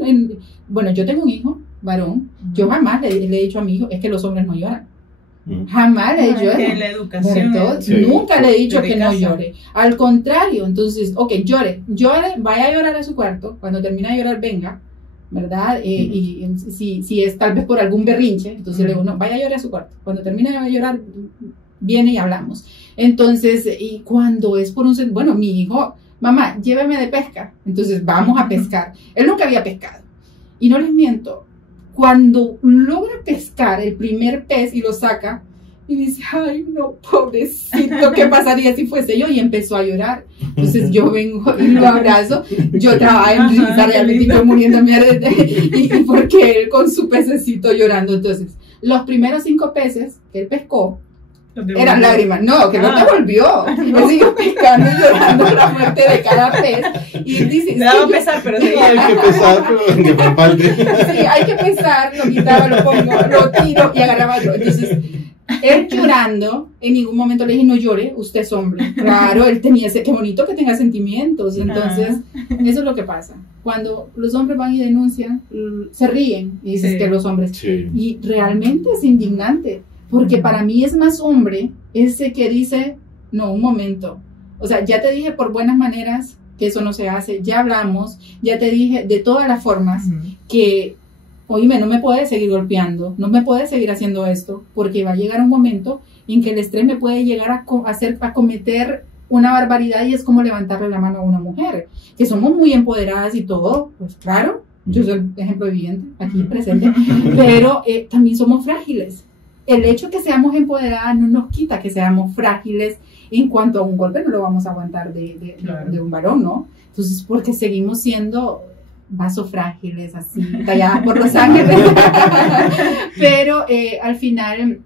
bueno, yo tengo un hijo, varón, yo jamás le he dicho a mi hijo, es que los hombres no lloran. Jamás le he dicho que la educación nunca le he dicho que no llore, al contrario. Entonces, ok, llore, vaya a llorar a su cuarto, cuando termine de llorar venga, ¿verdad? Y si es tal vez por algún berrinche, entonces le digo, no, vaya a llorar a su cuarto, cuando termine de llorar viene y hablamos. Entonces, y cuando es por bueno, mi hijo, mamá, lléveme de pesca, entonces vamos a pescar. Él nunca había pescado, y no les miento, cuando logra pescar el primer pez y lo saca, y dice, ay, no, pobrecito, ¿qué pasaría si fuese yo? Y empezó a llorar. Entonces yo vengo y lo abrazo, yo trabajo en risa, realmente estoy muriéndome y porque él con su pececito llorando. Entonces, los primeros 5 peces que él pescó, eran lágrimas. No, que no te volvió. Él siguió pescando y llorando la muerte de cada pez. Y dice, me daba pesar, pero sí. Hay que pesar, pero que por parte. Sí, hay que pesar, lo quitaba, lo pongo, lo tiro y agarraba yo. Entonces, él llorando, en ningún momento le dije, no llore, usted es hombre. Claro, él tenía qué bonito que tenga sentimientos. Entonces, eso es lo que pasa. Cuando los hombres van y denuncian, se ríen y dices que los hombres. Sí. Y realmente es indignante. Porque para mí es más hombre ese que dice, no, un momento, o sea, ya te dije por buenas maneras que eso no se hace, ya hablamos, ya te dije de todas las formas que, oíme, no me puedes seguir golpeando, no me puedes seguir haciendo esto, porque va a llegar un momento en que el estrés me puede llegar a cometer una barbaridad, y es como levantarle la mano a una mujer, que somos muy empoderadas y todo, pues claro, yo soy el ejemplo viviente, aquí presente, pero también somos frágiles. El hecho de que seamos empoderadas no nos quita que seamos frágiles en cuanto a un golpe no lo vamos a aguantar de un varón, ¿no? Entonces, porque seguimos siendo vasos frágiles, así, talladas por los ángeles. Pero al final,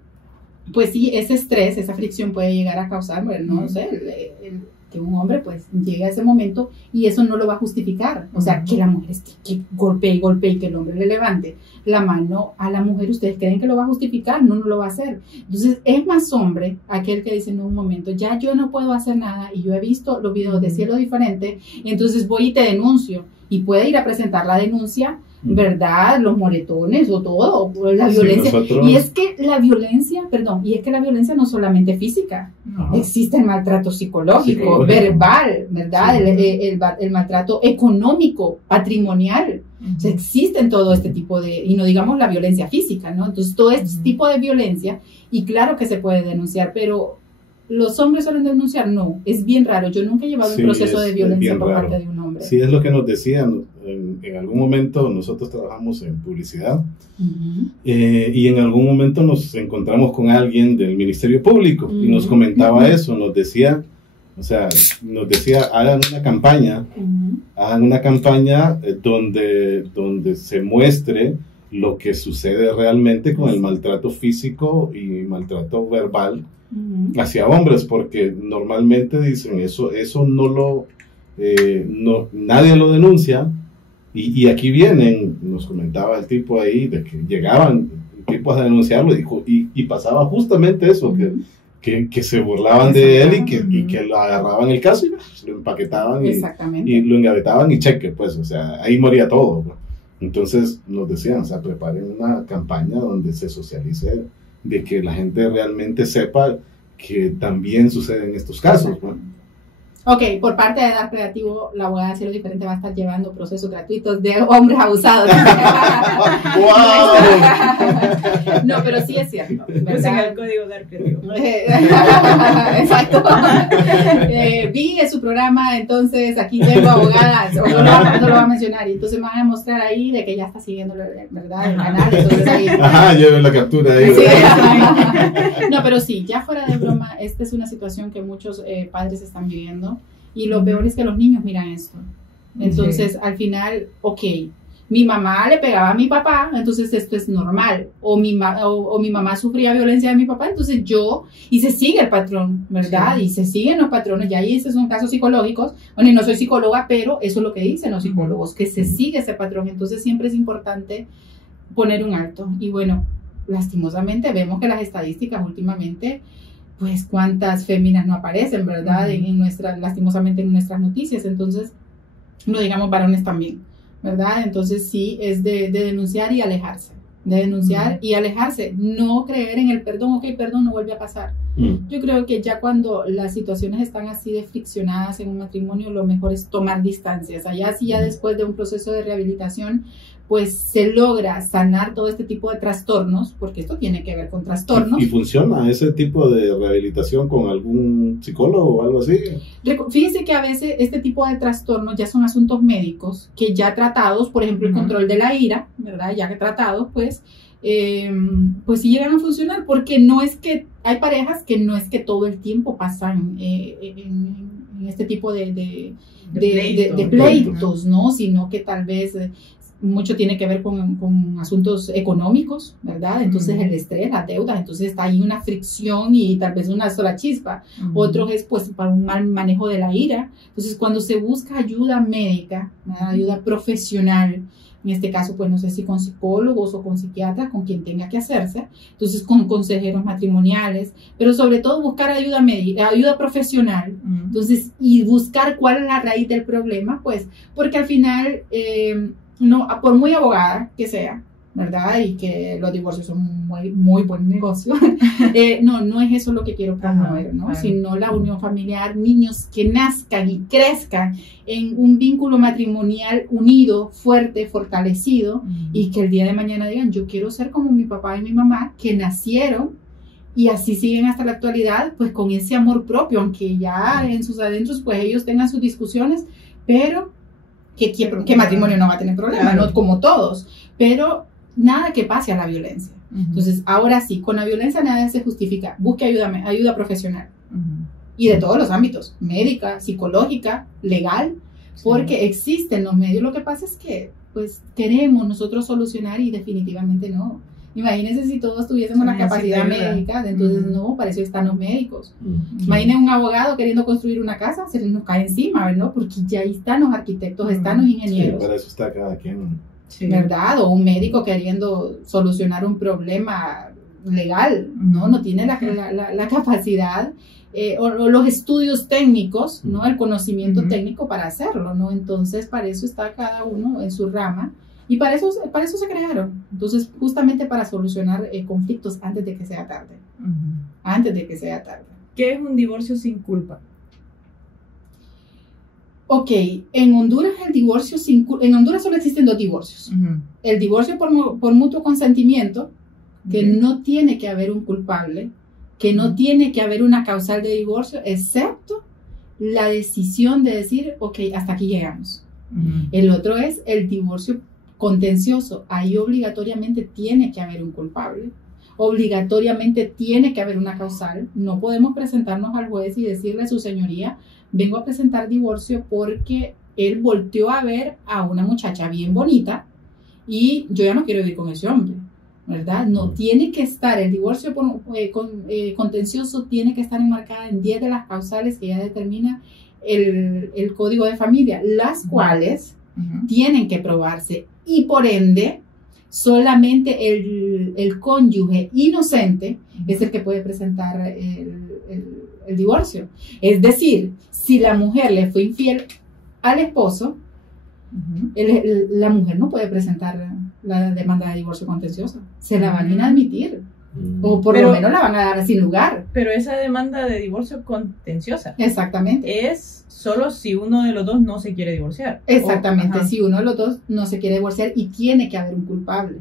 pues sí, ese estrés, esa fricción puede llegar a causar, no sé, que un hombre pues llegue a ese momento y eso no lo va a justificar. O sea, que la mujer esté, que golpee y que el hombre le levante la mano a la mujer, ¿ustedes creen que lo va a justificar? No lo va a hacer. Entonces, es más hombre aquel que dice en un momento, ya yo no puedo hacer nada y yo he visto los videos de Cielo Diferente, entonces voy y te denuncio. Y puede ir a presentar la denuncia, ¿verdad? Los moretones o todo, la violencia. Y es que la violencia no es solamente física, existe el maltrato psicológico, verbal, ¿verdad? El maltrato económico, patrimonial. O sea, existen todo este tipo de, y no digamos la violencia física, ¿no? Entonces, todo este tipo de violencia, y claro que se puede denunciar, pero ¿los hombres suelen denunciar? No, es bien raro. Yo nunca he llevado un proceso de violencia por parte de un hombre. Sí, es lo que nos decían. En algún momento nosotros trabajamos en publicidad y en algún momento nos encontramos con alguien del Ministerio Público y nos comentaba eso, nos decía, hagan una campaña donde se muestre lo que sucede realmente con el maltrato físico y maltrato verbal hacia hombres, porque normalmente dicen eso nadie lo denuncia, y aquí vienen, nos comentaba el tipo ahí, de que llegaban tipos a denunciarlo, y pasaba justamente eso, que se burlaban de él y que lo agarraban el caso y lo empaquetaban y lo engavetaban y cheque, pues, o sea, ahí moría todo, pues. Entonces nos decían, o sea, preparen una campaña donde se socialice, de que la gente realmente sepa que también suceden estos casos, ¿no? Ok, por parte de Dar Creativo, la abogada de Cielo Diferente va a estar llevando procesos gratuitos de hombres abusados. ¡Wow! No, pero sí es cierto, ¿verdad? El código Dar Creativo. Exacto. Vi en su programa, entonces aquí tengo abogadas, no lo va a mencionar, y entonces me van a mostrar ahí de que ya está siguiendo, ¿verdad? El canal, entonces ahí. Ajá, lleven la captura ahí. Sí, no, pero sí, ya fuera de broma, esta es una situación que muchos padres están viviendo. Y lo peor es que los niños miran esto. Entonces, al final, ok, mi mamá le pegaba a mi papá, entonces esto es normal. O mi mamá sufría violencia de mi papá, entonces y se sigue el patrón, ¿verdad? Sí. Y se siguen los patrones, y ahí esos son casos psicológicos. Bueno, y no soy psicóloga, pero eso es lo que dicen los psicólogos, que se sigue ese patrón. Entonces, siempre es importante poner un alto. Y bueno, lastimosamente vemos que las estadísticas últimamente, pues cuántas féminas no aparecen, ¿verdad? Lastimosamente en nuestras noticias. Entonces, no digamos varones también, ¿verdad? Entonces sí, es de denunciar y alejarse. De denunciar y alejarse. No creer en el perdón, ok, perdón, no vuelve a pasar. Yo creo que ya cuando las situaciones están así de friccionadas en un matrimonio, lo mejor es tomar distancias. Allá sí, ya después de un proceso de rehabilitación, pues se logra sanar todo este tipo de trastornos, porque esto tiene que ver con trastornos. ¿Y funciona ese tipo de rehabilitación con algún psicólogo o algo así? Fíjense que a veces este tipo de trastornos ya son asuntos médicos, que ya tratados, por ejemplo, el control de la ira, ¿verdad? Ya tratados, pues sí llegan a funcionar, porque no es que, hay parejas que no es que todo el tiempo pasan en este tipo de pleitos, ¿no? Sino que tal vez mucho tiene que ver con asuntos económicos, ¿verdad? Entonces el estrés, las deudas, entonces está ahí una fricción y tal vez una sola chispa. Otros es pues para un mal manejo de la ira. Entonces cuando se busca ayuda médica, ayuda profesional, en este caso pues no sé si con psicólogos o con psiquiatras, con quien tenga que hacerse, entonces con consejeros matrimoniales, pero sobre todo buscar ayuda médica, ayuda profesional, entonces, y buscar cuál es la raíz del problema, pues, porque al final no, por muy abogada que sea, ¿verdad? Y que los divorcios son muy buen negocio. No es eso lo que quiero promover, ¿no? Claro. Sino la unión familiar, niños que nazcan y crezcan en un vínculo matrimonial unido, fuerte, fortalecido, y que el día de mañana digan, yo quiero ser como mi papá y mi mamá, que nacieron y así siguen hasta la actualidad, pues con ese amor propio, aunque ya en sus adentros, pues ellos tengan sus discusiones, pero que matrimonio no va a tener problema, claro. No como todos, pero nada que pase a la violencia. Entonces, ahora sí, con la violencia nada se justifica. Busque ayuda profesional. y de todos los ámbitos, médica, psicológica, legal, porque existen los medios. Lo que pasa es que pues queremos nosotros solucionar y definitivamente no. Imagínense si todos tuviésemos la capacidad médica, entonces no, para eso están los médicos. Imaginen un abogado queriendo construir una casa, se nos cae encima, ¿verdad? Porque ya ahí están los arquitectos, están los ingenieros. Sí, para eso está cada quien. ¿Verdad? O un médico queriendo solucionar un problema legal, no tiene la capacidad o los estudios técnicos, ¿no? El conocimiento técnico para hacerlo, ¿no? Entonces, para eso está cada uno en su rama. Y para eso se crearon. Entonces, justamente para solucionar conflictos antes de que sea tarde. Antes de que sea tarde. ¿Qué es un divorcio sin culpa? Ok, en Honduras el divorcio sin culpa... En Honduras solo existen 2 divorcios. El divorcio por mutuo consentimiento, que no tiene que haber un culpable, que no tiene que haber una causal de divorcio, excepto la decisión de decir, ok, hasta aquí llegamos. El otro es el divorcio contencioso. Ahí obligatoriamente tiene que haber un culpable, obligatoriamente tiene que haber una causal. No podemos presentarnos al juez y decirle, su señoría, vengo a presentar divorcio porque él volteó a ver a una muchacha bien bonita y yo ya no quiero vivir con ese hombre, ¿verdad? No, tiene que estar, el divorcio contencioso tiene que estar enmarcada en 10 de las causales que ya determina el Código de Familia, las cuales tienen que probarse, y por ende solamente el cónyuge inocente es el que puede presentar el divorcio. Es decir, si la mujer le fue infiel al esposo, la mujer no puede presentar la demanda de divorcio contenciosa, se la van a inadmitir. O por lo menos la van a dar sin lugar. Pero esa demanda de divorcio contenciosa, exactamente, es solo si uno de los dos no se quiere divorciar. Exactamente, si uno de los dos no se quiere divorciar, y tiene que haber un culpable.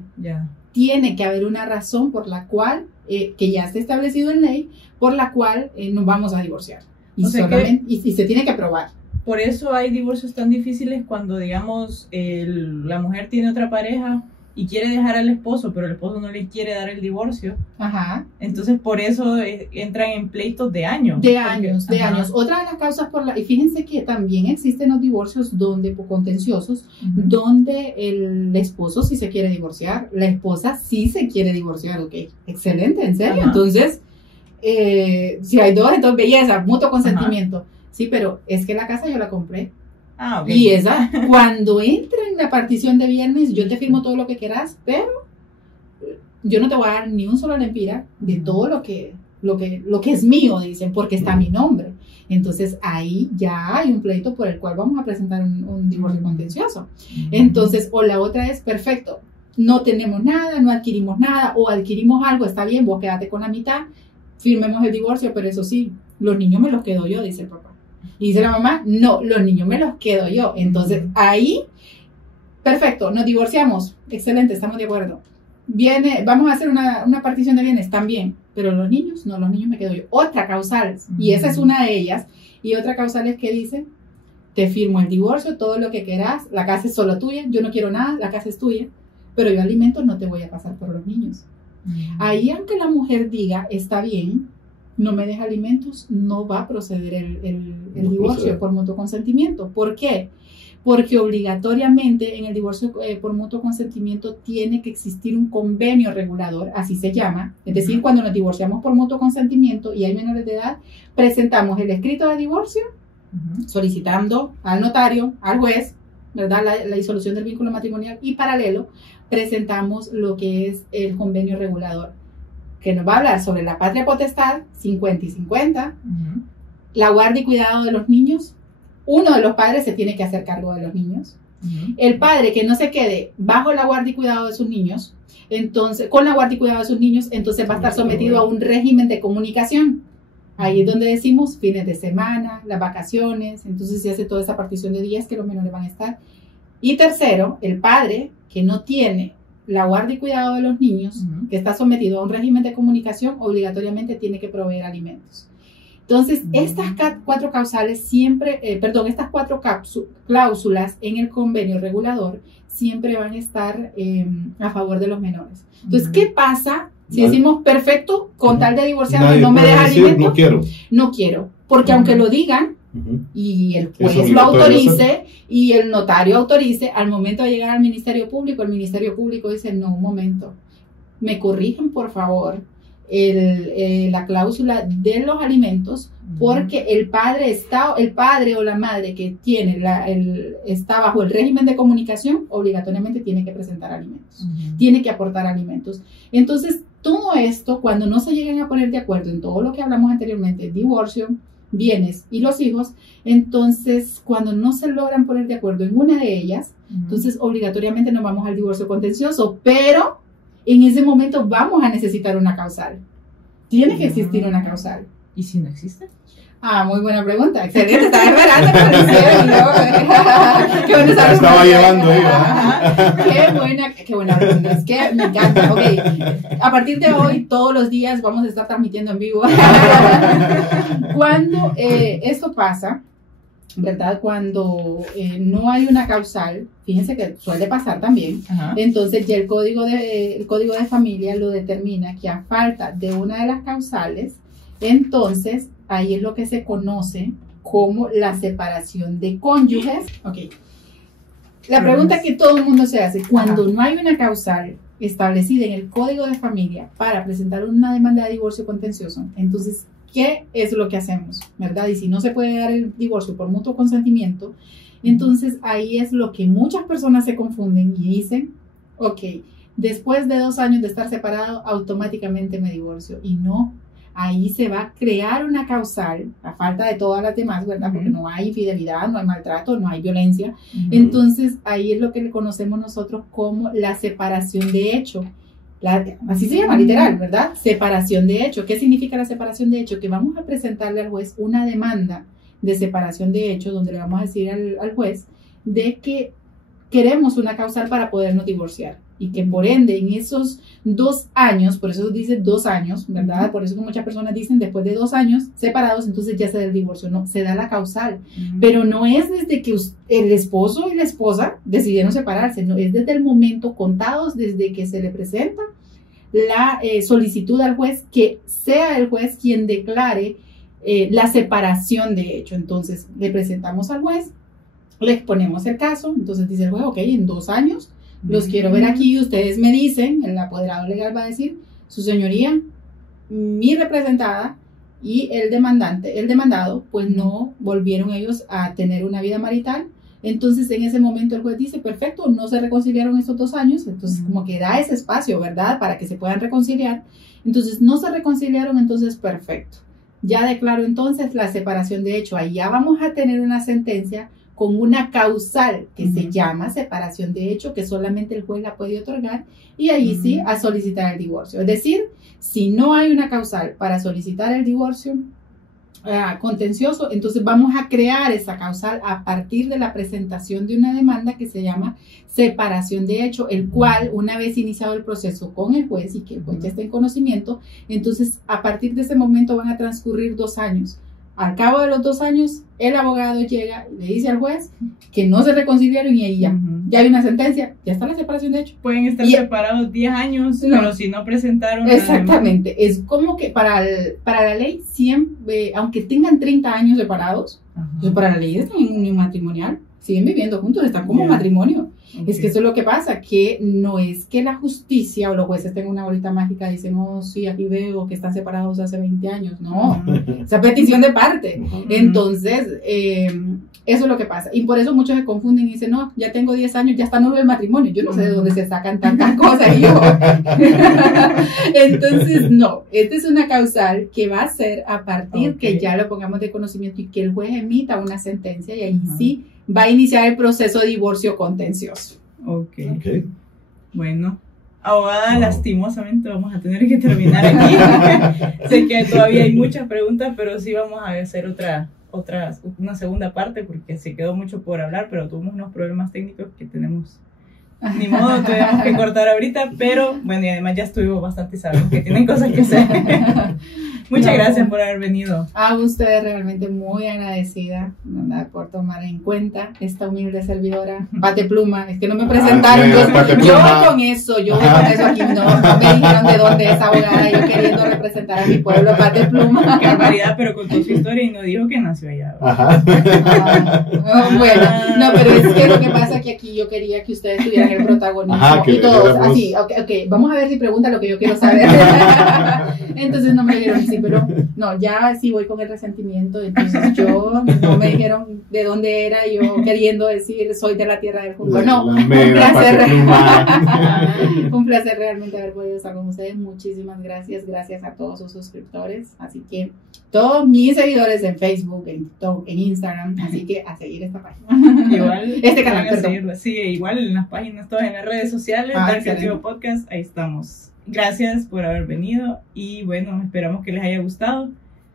Tiene que haber una razón por la cual, que ya está establecido en ley, por la cual nos vamos a divorciar. Y se tiene que probar. Por eso hay divorcios tan difíciles cuando, digamos, la mujer tiene otra pareja y quiere dejar al esposo, pero el esposo no le quiere dar el divorcio. Entonces, por eso entran en pleitos de años. De años. Otra de las causas y fíjense que también existen los divorcios contenciosos, donde el esposo sí se quiere divorciar, la esposa sí se quiere divorciar. Ok, excelente, en serio. Entonces, si hay dos, entonces belleza, mutuo consentimiento. Sí, pero es que la casa yo la compré. Y esa, cuando entra en la partición de bienes, yo te firmo todo lo que quieras, pero yo no te voy a dar ni un solo lempira de todo lo que es mío, dicen, porque está mi nombre. Entonces ahí ya hay un pleito por el cual vamos a presentar un divorcio contencioso. Entonces, o la otra es, perfecto, no tenemos nada, no adquirimos nada, o adquirimos algo, está bien, vos quédate con la mitad, firmemos el divorcio, pero eso sí, los niños me los quedo yo, dice el papá. Y dice la mamá, no, los niños me los quedo yo. Entonces, ahí, perfecto, nos divorciamos. Excelente, estamos de acuerdo. Vamos a hacer una partición de bienes también. Pero los niños, no, los niños me quedo yo. Otra causal, y esa es una de ellas. Y otra causal es que dice, te firmo el divorcio, todo lo que quieras, la casa es solo tuya, yo no quiero nada, la casa es tuya, pero yo alimentos no te voy a pasar por los niños. Ahí, aunque la mujer diga, está bien, no me deja alimentos, no va a proceder el divorcio por mutuo consentimiento. ¿Por qué? Porque obligatoriamente en el divorcio por mutuo consentimiento tiene que existir un convenio regulador, así se llama. Es decir, cuando nos divorciamos por mutuo consentimiento y hay menores de edad, presentamos el escrito de divorcio, solicitando al notario, al juez, ¿verdad? La disolución del vínculo matrimonial, y paralelo presentamos lo que es el convenio regulador, que nos va a hablar sobre la patria potestad, 50 y 50, la guardia y cuidado de los niños. Uno de los padres se tiene que hacer cargo de los niños. El padre que no se quede bajo la guardia y cuidado de sus niños, entonces, con la guardia y cuidado de sus niños, entonces va a estar sometido a un régimen de comunicación. Ahí es donde decimos fines de semana, las vacaciones, entonces se hace toda esa partición de días que los menores van a estar. Y tercero, el padre que no tiene la guardia y cuidado de los niños, que está sometido a un régimen de comunicación, obligatoriamente tiene que proveer alimentos. Entonces, estas cuatro causales siempre, estas cuatro cláusulas en el convenio regulador siempre van a estar a favor de los menores. Entonces, ¿qué pasa si decimos perfecto, con tal de divorciarme, no me deja alimentos? No quiero. No quiero. porque aunque lo digan, y el juez lo autorice, y el notario autorice, al momento de llegar al Ministerio Público, el Ministerio Público dice, no, un momento, me corrigen por favor la cláusula de los alimentos, porque el padre o la madre que tiene está bajo el régimen de comunicación, obligatoriamente tiene que presentar alimentos, tiene que aportar alimentos. Entonces, todo esto, cuando no se llegan a poner de acuerdo en todo lo que hablamos anteriormente, divorcio, bienes y los hijos, entonces cuando no se logran poner de acuerdo en una de ellas, entonces obligatoriamente nos vamos al divorcio contencioso, pero en ese momento vamos a necesitar una causal. Tiene que existir una causal. ¿Y si no existe? Ah, muy buena pregunta. Excelente, estaba esperando que lo hicieran. Qué bueno, la estaba llevando ahí. Qué buena pregunta. Es que me encanta. Ok, a partir de hoy, todos los días vamos a estar transmitiendo en vivo. Cuando esto pasa, ¿verdad? Cuando no hay una causal, fíjense que suele pasar también, entonces ya el código de familia lo determina que a falta de una de las causales, entonces ahí es lo que se conoce como la separación de cónyuges. Ok. La pregunta que todo el mundo se hace, cuando no hay una causal establecida en el código de familia para presentar una demanda de divorcio contencioso, entonces, ¿qué es lo que hacemos? ¿Verdad? Y si no se puede dar el divorcio por mutuo consentimiento, entonces ahí es lo que muchas personas se confunden y dicen, ok, después de 2 años de estar separado, automáticamente me divorcio. Y no, ahí se va a crear una causal, a falta de todas las demás, ¿verdad? Porque no hay infidelidad, no hay maltrato, no hay violencia. Entonces ahí es lo que conocemos nosotros como la separación de hecho. Así se llama literal, ¿verdad? Separación de hecho. ¿Qué significa la separación de hecho? Que vamos a presentarle al juez una demanda de separación de hecho, donde le vamos a decir al juez de que queremos una causal para podernos divorciar y que por ende en esos 2 años, por eso dice 2 años, ¿verdad? Por eso que muchas personas dicen después de 2 años separados, entonces ya se da el divorcio. No, se da la causal, pero no es desde que el esposo y la esposa decidieron separarse, no, es desde el momento contados, desde que se le presenta la solicitud al juez, que sea el juez quien declare la separación de hecho. Entonces le presentamos al juez, le exponemos el caso, entonces dice el juez, ok, en 2 años los quiero ver aquí, ustedes me dicen, el apoderado legal va a decir, su señoría, mi representada y el demandado, pues no volvieron ellos a tener una vida marital. Entonces en ese momento el juez dice, perfecto, no se reconciliaron estos 2 años, entonces como que da ese espacio, ¿verdad? Para que se puedan reconciliar. Entonces no se reconciliaron, entonces perfecto. Ya declaro entonces la separación de hecho. Ahí ya vamos a tener una sentencia con una causal que se llama separación de hecho, que solamente el juez la puede otorgar, y ahí sí a solicitar el divorcio. Es decir, si no hay una causal para solicitar el divorcio contencioso, entonces vamos a crear esa causal a partir de la presentación de una demanda que se llama separación de hecho, el cual una vez iniciado el proceso con el juez y que el juez ya esté en conocimiento, entonces a partir de ese momento van a transcurrir 2 años. Al cabo de los 2 años, el abogado llega y le dice al juez que no se reconciliaron y ahí ya hay una sentencia, ya está la separación de hecho. Pueden estar separados 10 años, pero si no presentaron... Exactamente, es como que para la ley, siempre, aunque tengan 30 años separados, pues para la ley es un matrimonial, siguen viviendo juntos, están como matrimonio. Es que eso es lo que pasa, que no es que la justicia o los jueces tengan una bolita mágica y dicen, oh, sí, aquí veo que están separados hace 20 años. No, esa petición de parte. Entonces, eso es lo que pasa. Y por eso muchos se confunden y dicen, no, ya tengo 10 años, ya está nuevo el matrimonio. Yo no sé de dónde se sacan tantas cosas. Y yo. Entonces, no, esta es una causal que va a ser a partir que ya lo pongamos de conocimiento y que el juez emita una sentencia y ahí sí va a iniciar el proceso de divorcio contencioso. Ok. Bueno, abogada, lastimosamente vamos a tener que terminar aquí. Sé que todavía hay muchas preguntas, pero sí vamos a hacer una segunda parte porque se quedó mucho por hablar, pero tuvimos unos problemas técnicos que tenemos. Ni modo, tuvimos que cortar ahorita, pero bueno, y además ya estuvimos bastante, sabemos que tienen cosas que hacer. Muchas gracias por haber venido. A ustedes realmente muy agradecida, ¿verdad? Por tomar en cuenta esta humilde servidora, Pate Pluma. Es que no me presentaron. Yo con eso aquí no me dijeron de dónde es abogada, yo queriendo representar a mi pueblo, Pate Pluma. Qué barbaridad, pero contó su historia y no dijo que nació allá. Bueno, no, pero es que lo que pasa es que aquí yo quería que ustedes tuvieran el protagonismo y todos así, okay, vamos a ver si pregunta lo que yo quiero saber. Entonces no me dijeron sí, pero no, ya sí voy con el resentimiento. Entonces yo no me dijeron de dónde era, yo queriendo decir soy de la tierra del Junco. No, un placer realmente haber podido estar con ustedes. Muchísimas gracias a todos sus suscriptores, así que todos mis seguidores en Facebook, en TikTok, en Instagram, así que a seguir esta página. Igual este canal, perdón. Sí, igual en las páginas, todas en las redes sociales, Dark Creativo Podcast, ahí estamos. Gracias por haber venido y bueno, esperamos que les haya gustado.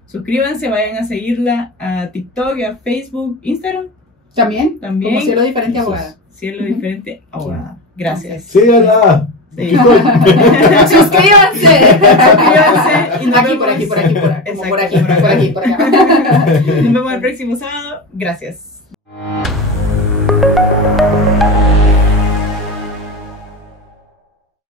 Suscríbanse, vayan a seguirla a TikTok, a Facebook, Instagram. También. Como Cielo Diferente Abogada. Cielo Diferente Abogada. Gracias. Síganla. Sí. Suscríbanse. Y nos aquí, por aquí. Nos vemos el próximo sábado. Gracias.